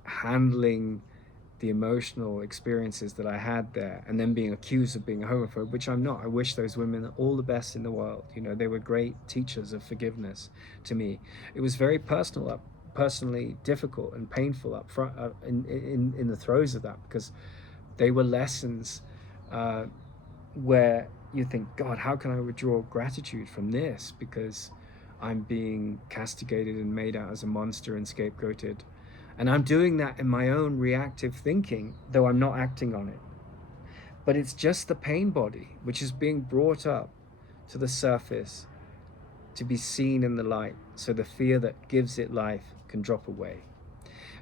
handling the emotional experiences that I had there, and then being accused of being a homophobe, which I'm not. I wish those women all the best in the world. They were great teachers of forgiveness to me. It was very personally difficult and painful up front, in the throes of that, because they were lessons where you think, God, how can I withdraw gratitude from this? Because I'm being castigated and made out as a monster and scapegoated. And I'm doing that in my own reactive thinking, though I'm not acting on it. But it's just the pain body, which is being brought up to the surface to be seen in the light, so the fear that gives it life can drop away.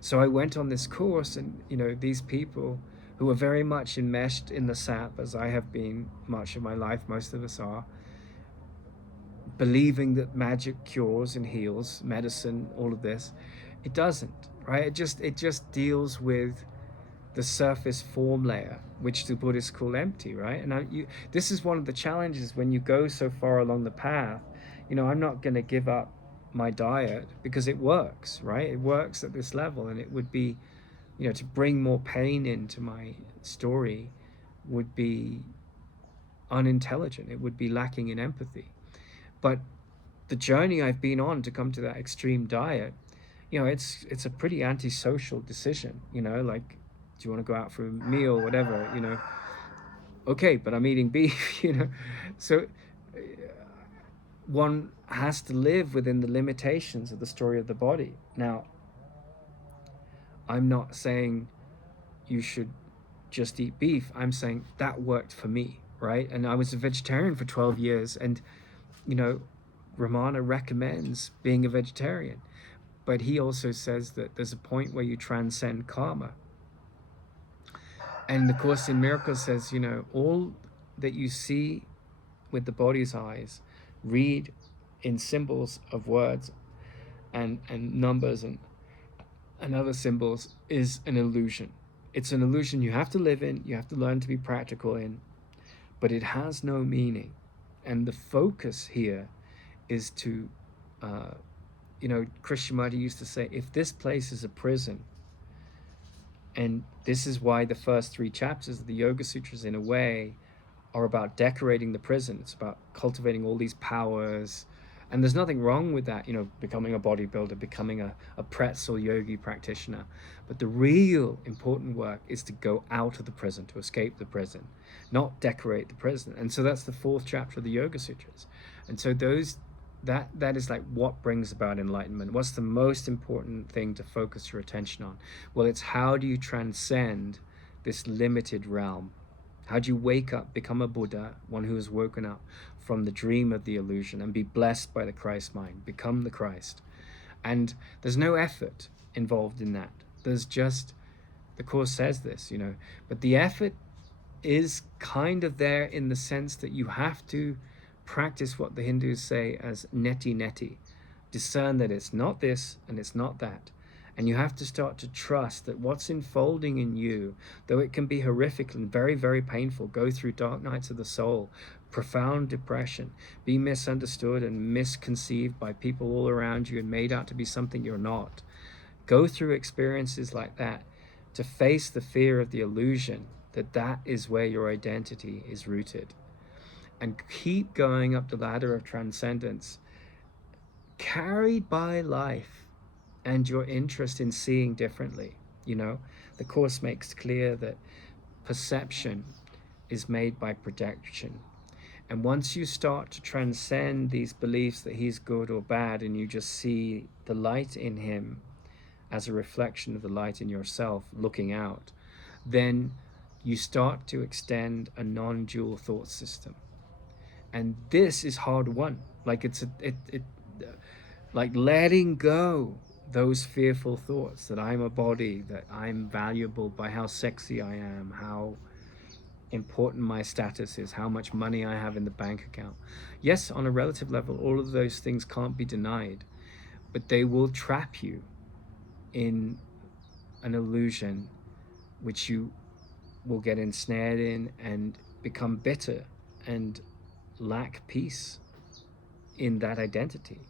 So I went on this course, and these people who are very much enmeshed in the sap, as I have been much of my life, most of us are, believing that magic cures and heals, medicine, all of this. It doesn't, right? It just deals with the surface form layer, which the Buddhists call empty, right? And this is one of the challenges when you go so far along the path. I'm not going to give up my diet because it works, right? It works at this level, and it would be, to bring more pain into my story would be unintelligent. It would be lacking in empathy. But the journey I've been on to come to that extreme diet, it's a pretty antisocial decision. Like, do you want to go out for a meal, whatever? Okay, but I'm eating beef. So one has to live within the limitations of the story of the body. Now, I'm not saying you should just eat beef. I'm saying that worked for me, right? And I was a vegetarian for 12 years, and Ramana recommends being a vegetarian, but he also says that there's a point where you transcend karma. And the Course in Miracles says, all that you see with the body's eyes, read in symbols of words and numbers and other symbols, is an illusion. It's an illusion you have to live in, you have to learn to be practical in, but it has no meaning. And the focus here is to, Krishnamurti used to say, if this place is a prison, and this is why the first 3 chapters of the Yoga Sutras, in a way, are about decorating the prison. It's about cultivating all these powers. And there's nothing wrong with that, becoming a bodybuilder, becoming a pretzel yogi practitioner. But the real important work is to go out of the prison, to escape the prison, not decorate the prison. And so that's the 4th chapter of the Yoga Sutras. And so that is like what brings about enlightenment. What's the most important thing to focus your attention on? Well, it's how do you transcend this limited realm? How do you wake up, become a Buddha, one who has woken up from the dream of the illusion, and be blessed by the Christ mind, become the Christ? And there's no effort involved in that. There's just, the Course says this, but the effort is kind of there in the sense that you have to practice what the Hindus say as neti neti. Discern that it's not this and it's not that. And you have to start to trust that what's unfolding in you, though it can be horrific and very, very painful, go through dark nights of the soul, profound depression, be misunderstood and misconceived by people all around you and made out to be something you're not. Go through experiences like that to face the fear of the illusion that is where your identity is rooted. And keep going up the ladder of transcendence, carried by life and your interest in seeing differently. The Course makes clear that perception is made by projection. And once you start to transcend these beliefs that he's good or bad, and you just see the light in him as a reflection of the light in yourself looking out, then you start to extend a non-dual thought system. And this is hard won. Like like letting go those fearful thoughts that I'm a body, that I'm valuable by how sexy I am, how important my status is, how much money I have in the bank account. Yes, on a relative level, all of those things can't be denied, but they will trap you in an illusion which you will get ensnared in and become bitter and lack peace in that identity.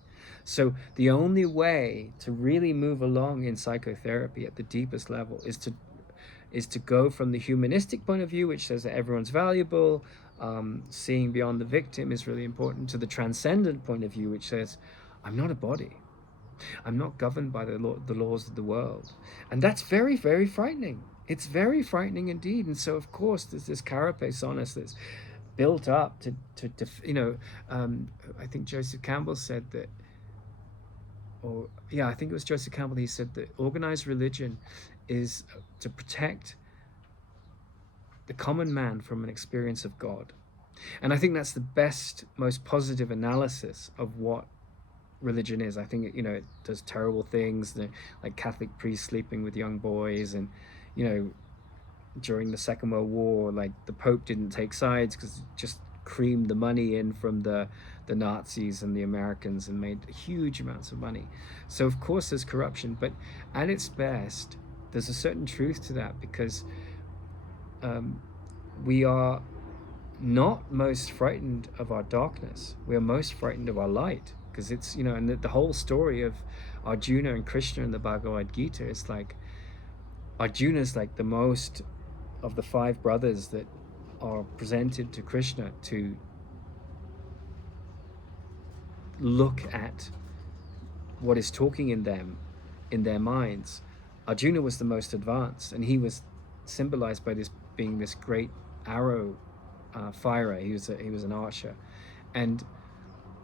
So the only way to really move along in psychotherapy at the deepest level is to go from the humanistic point of view, which says that everyone's valuable, seeing beyond the victim is really important, to the transcendent point of view, which says, I'm not a body. I'm not governed by the laws of the world. And that's very, very frightening. It's very frightening indeed. And so, of course, there's this carapace on us that's built up to I think Joseph Campbell said that, or yeah, I think it was Joseph Campbell, he said that organized religion is to protect the common man from an experience of God. And I think that's the best, most positive analysis of what religion is. I think it does terrible things, like Catholic priests sleeping with young boys, and during the Second World War, like the Pope didn't take sides because just creamed the money in from the Nazis and the Americans and made huge amounts of money. So of course there's corruption, but at its best there's a certain truth to that, because we are not most frightened of our darkness. We are most frightened of our light, because it's and the whole story of Arjuna and Krishna in the Bhagavad Gita is like, Arjuna's like the most of the 5 brothers that are presented to Krishna to look at what is talking in them, in their minds. Arjuna was the most advanced, and he was symbolized by this being this great arrow firer. He was an archer, and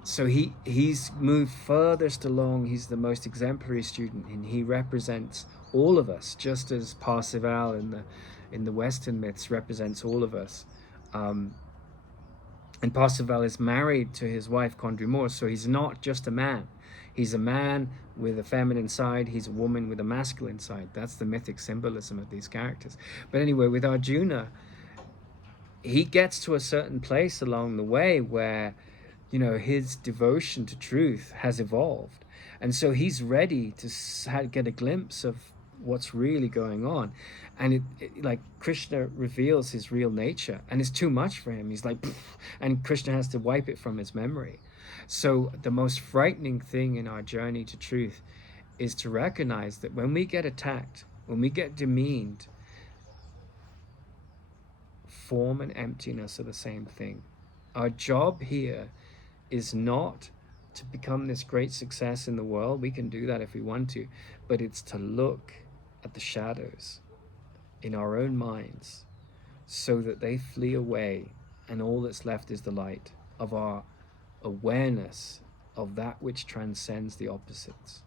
so he's moved furthest along. He's the most exemplary student, and he represents all of us, just as Parzival in the Western myths represents all of us. And Parzival is married to his wife Condrimore, so he's not just a man. He's a man with a feminine side. He's a woman with a masculine side. That's the mythic symbolism of these characters. But anyway, with Arjuna, he gets to a certain place along the way where, his devotion to truth has evolved. And so he's ready to get a glimpse of what's really going on. And it like Krishna reveals his real nature, and it's too much for him. He's like, pfft, and Krishna has to wipe it from his memory. So the most frightening thing in our journey to truth is to recognize that when we get attacked, when we get demeaned, form and emptiness are the same thing. Our job here is not to become this great success in the world. We can do that if we want to, but it's to look at the shadows in our own minds so that they flee away, and all that's left is the light of our awareness of that which transcends the opposites.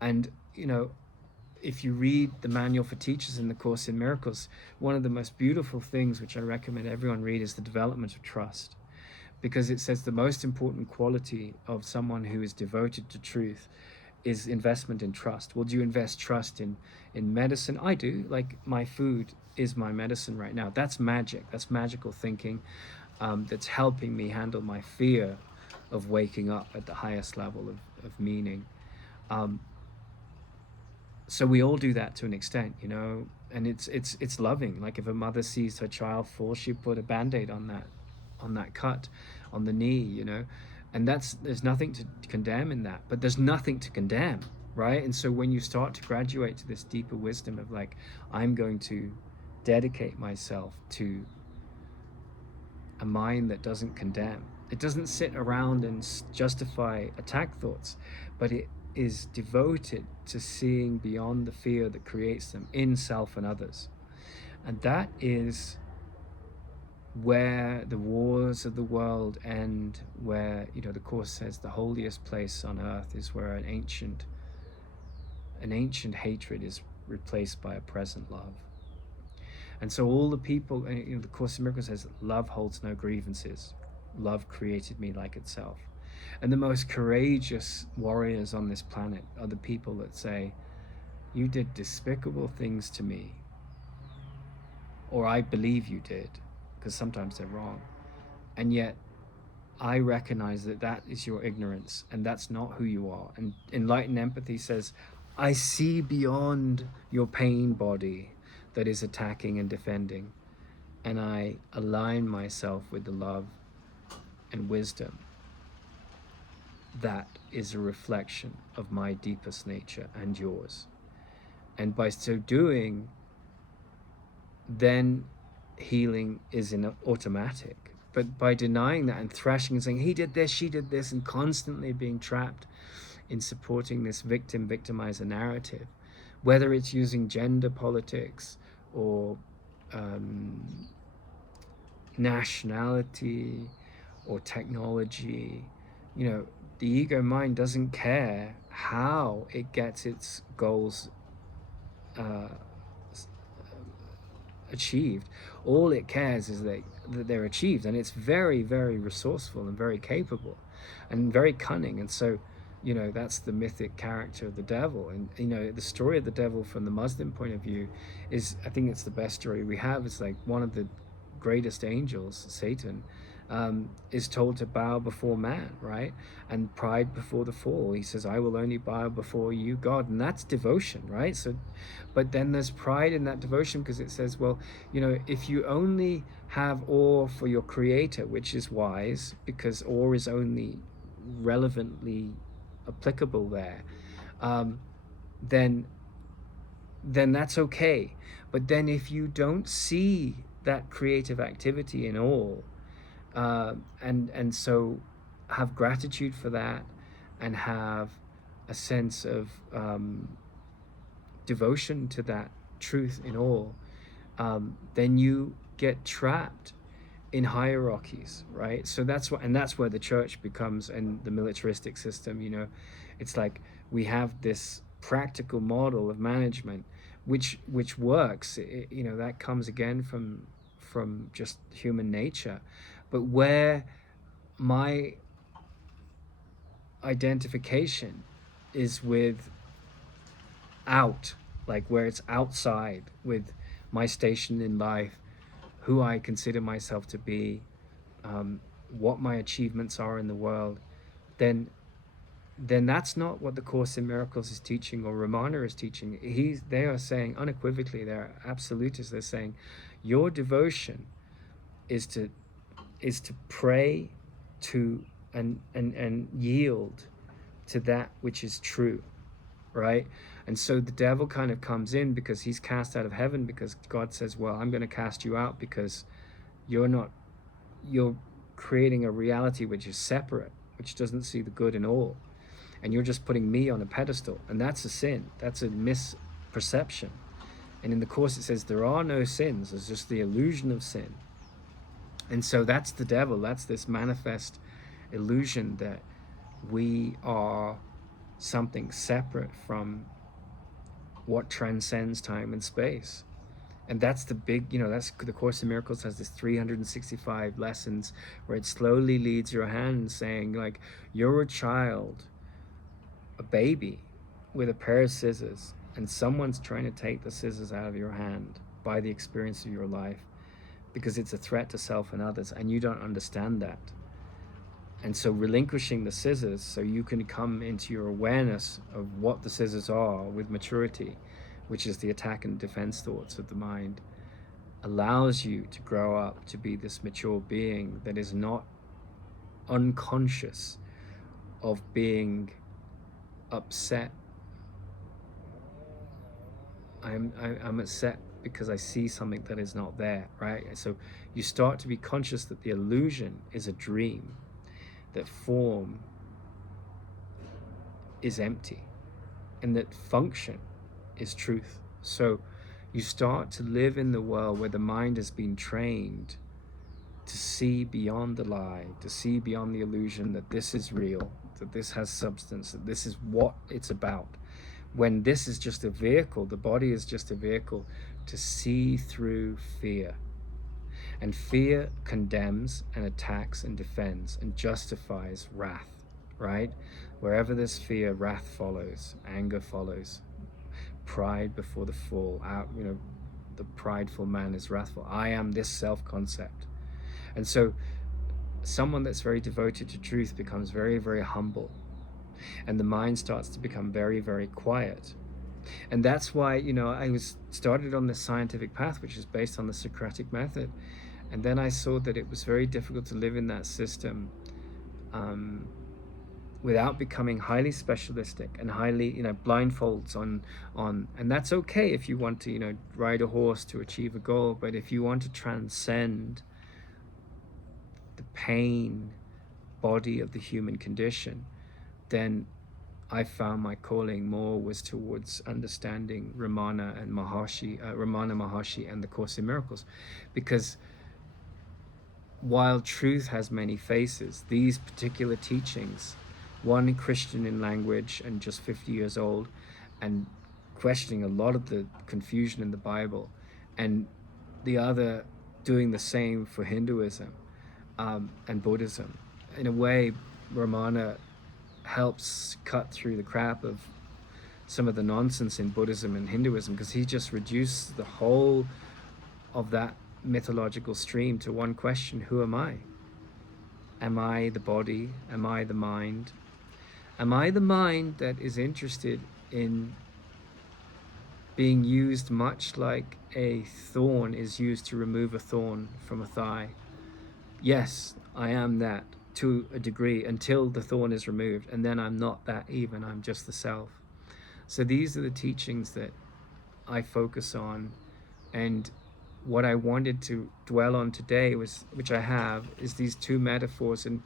And if you read the Manual for Teachers in the Course in Miracles, one of the most beautiful things which I recommend everyone read is the development of trust, because it says the most important quality of someone who is devoted to truth is investment in trust. Well, do you invest trust in medicine? I do. Like, my food is my medicine right now. That's magic. That's magical thinking. That's helping me handle my fear of waking up at the highest level of meaning. So we all do that to an extent, and it's loving. Like, if a mother sees her child fall, she put a Band-Aid on that cut on the knee, and there's nothing to condemn in that, but there's nothing to condemn, right? And so when you start to graduate to this deeper wisdom of like, I'm going to dedicate myself to a mind that doesn't condemn, it doesn't sit around and justify attack thoughts, but it is devoted to seeing beyond the fear that creates them in self and others. And that is where the wars of the world end, where the Course says the holiest place on earth is where an ancient hatred is replaced by a present love. And so all the people, the Course in Miracles says, love holds no grievances. Love created me like itself. And the most courageous warriors on this planet are the people that say, you did despicable things to me, or I believe you did, because sometimes they're wrong. And yet I recognize that is your ignorance, and that's not who you are. And enlightened empathy says, I see beyond your pain body. that is attacking and defending, and I align myself with the love and wisdom that is a reflection of my deepest nature and yours. And by so doing, then healing is in automatic. But by denying that and thrashing and saying, he did this, she did this, and constantly being trapped in supporting this victimizer narrative, whether it's using gender politics or nationality or technology, the ego mind doesn't care how it gets its goals achieved. All it cares is that they're achieved, and it's very, very resourceful and very capable and very cunning. And so that's the mythic character of the devil. And the story of the devil from the Muslim point of view is, I think it's the best story we have. It's like one of the greatest angels, Satan, is told to bow before man, right? And pride before the fall. He says, I will only bow before you, God. And that's devotion, right? So, but then there's pride in that devotion, because it says, well, if you only have awe for your creator, which is wise, because awe is only relevantly applicable there, then that's okay. But then if you don't see that creative activity in all, and so have gratitude for that, and have a sense of devotion to that truth in all, then you get trapped in hierarchies, right? So that's where the church becomes, and the militaristic system, it's like we have this practical model of management which works. That comes again from just human nature, but where my identification is with like where it's outside, with my station in life, who I consider myself to be, what my achievements are in the world, then that's not what the Course in Miracles is teaching, or Ramana is teaching. They are saying unequivocally, they're absolutists, they're saying your devotion is to pray to and yield to that which is true, right? And so the devil kind of comes in because he's cast out of heaven, because God says, well, I'm going to cast you out because you're creating a reality which is separate, which doesn't see the good in all, and you're just putting me on a pedestal. And that's a sin. That's a misperception. And in the Course it says there are no sins, there's just the illusion of sin. And so that's the devil. That's this manifest illusion that we are something separate from what transcends time and space. And that's the big, that's the Course in Miracles has this 365 lessons where it slowly leads your hand, saying, like, you're a child, a baby with a pair of scissors, and someone's trying to take the scissors out of your hand by the experience of your life, because it's a threat to self and others, and you don't understand that. And so relinquishing the scissors so you can come into your awareness of what the scissors are with maturity, which is the attack and defense thoughts of the mind, allows you to grow up to be this mature being that is not unconscious of being upset. I'm upset because I see something that is not there, right? So you start to be conscious that the illusion is a dream, that form is empty, and that function is truth. So you start to live in the world where the mind has been trained to see beyond the lie, to see beyond the illusion that this is real, that this has substance, that this is what it's about. When this is just a vehicle, the body is just a vehicle to see through fear. And fear condemns and attacks and defends and justifies wrath, right? Wherever there's fear, wrath follows, anger follows, pride before the fall. The prideful man is wrathful. I am this self-concept. And so someone that's very devoted to truth becomes very, very humble. And the mind starts to become very, very quiet. And that's why, I was started on this scientific path, which is based on the Socratic method. And then I saw that it was very difficult to live in that system, um, without becoming highly specialistic and highly, blindfolds on. And that's okay if you want to, ride a horse to achieve a goal. But if you want to transcend the pain body of the human condition, then I found my calling more was towards understanding Ramana Maharshi and the Course in Miracles. Because while truth has many faces, these particular teachings, one Christian in language and just 50 years old, and questioning a lot of the confusion in the Bible, and the other doing the same for Hinduism, and Buddhism. In a way, Ramana helps cut through the crap of some of the nonsense in Buddhism and Hinduism, because he just reduced the whole of that mythological stream to one question: who am I? Am I the body? Am I the mind? Am I the mind that is interested in being used much like a thorn is used to remove a thorn from a thigh? Yes, I am that to a degree until the thorn is removed, and then I'm not that even, I'm just the self. So these are the teachings that I focus on, and what I wanted to dwell on today was, which I have, is these two metaphors. And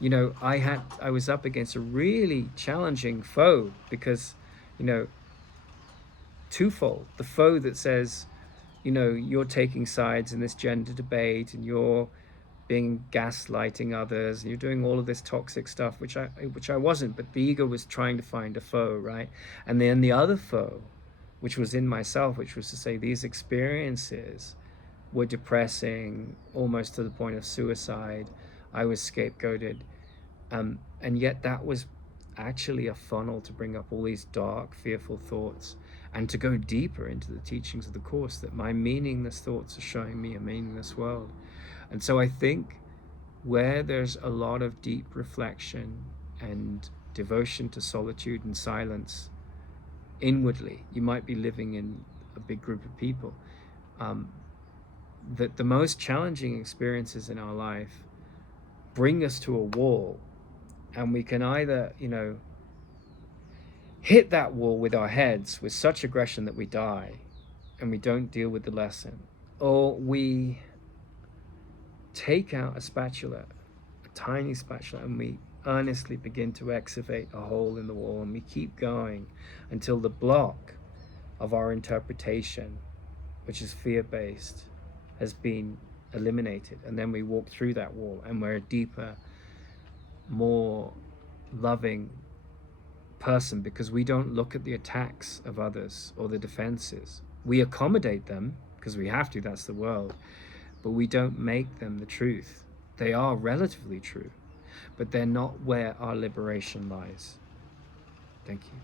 I was up against a really challenging foe, because twofold: the foe that says, you're taking sides in this gender debate, and you're being gaslighting others, and you're doing all of this toxic stuff, which I wasn't, but the ego was trying to find a foe, right? And then the other foe, which was in myself, which was to say these experiences were depressing, almost to the point of suicide. I was scapegoated, and yet that was actually a funnel to bring up all these dark, fearful thoughts, and to go deeper into the teachings of the Course, that my meaningless thoughts are showing me a meaningless world. And so I think where there's a lot of deep reflection and devotion to solitude and silence inwardly, you might be living in a big group of people, that the most challenging experiences in our life bring us to a wall, and we can either, hit that wall with our heads with such aggression that we die and we don't deal with the lesson, or we take out a spatula, a tiny spatula, and we earnestly begin to excavate a hole in the wall, and we keep going until the block of our interpretation, which is fear-based, has been eliminated. And then we walk through that wall, and we're a deeper, more loving person, because we don't look at the attacks of others or the defenses. We accommodate them because we have to, that's the world, but we don't make them the truth. They are relatively true, but they're not where our liberation lies. Thank you.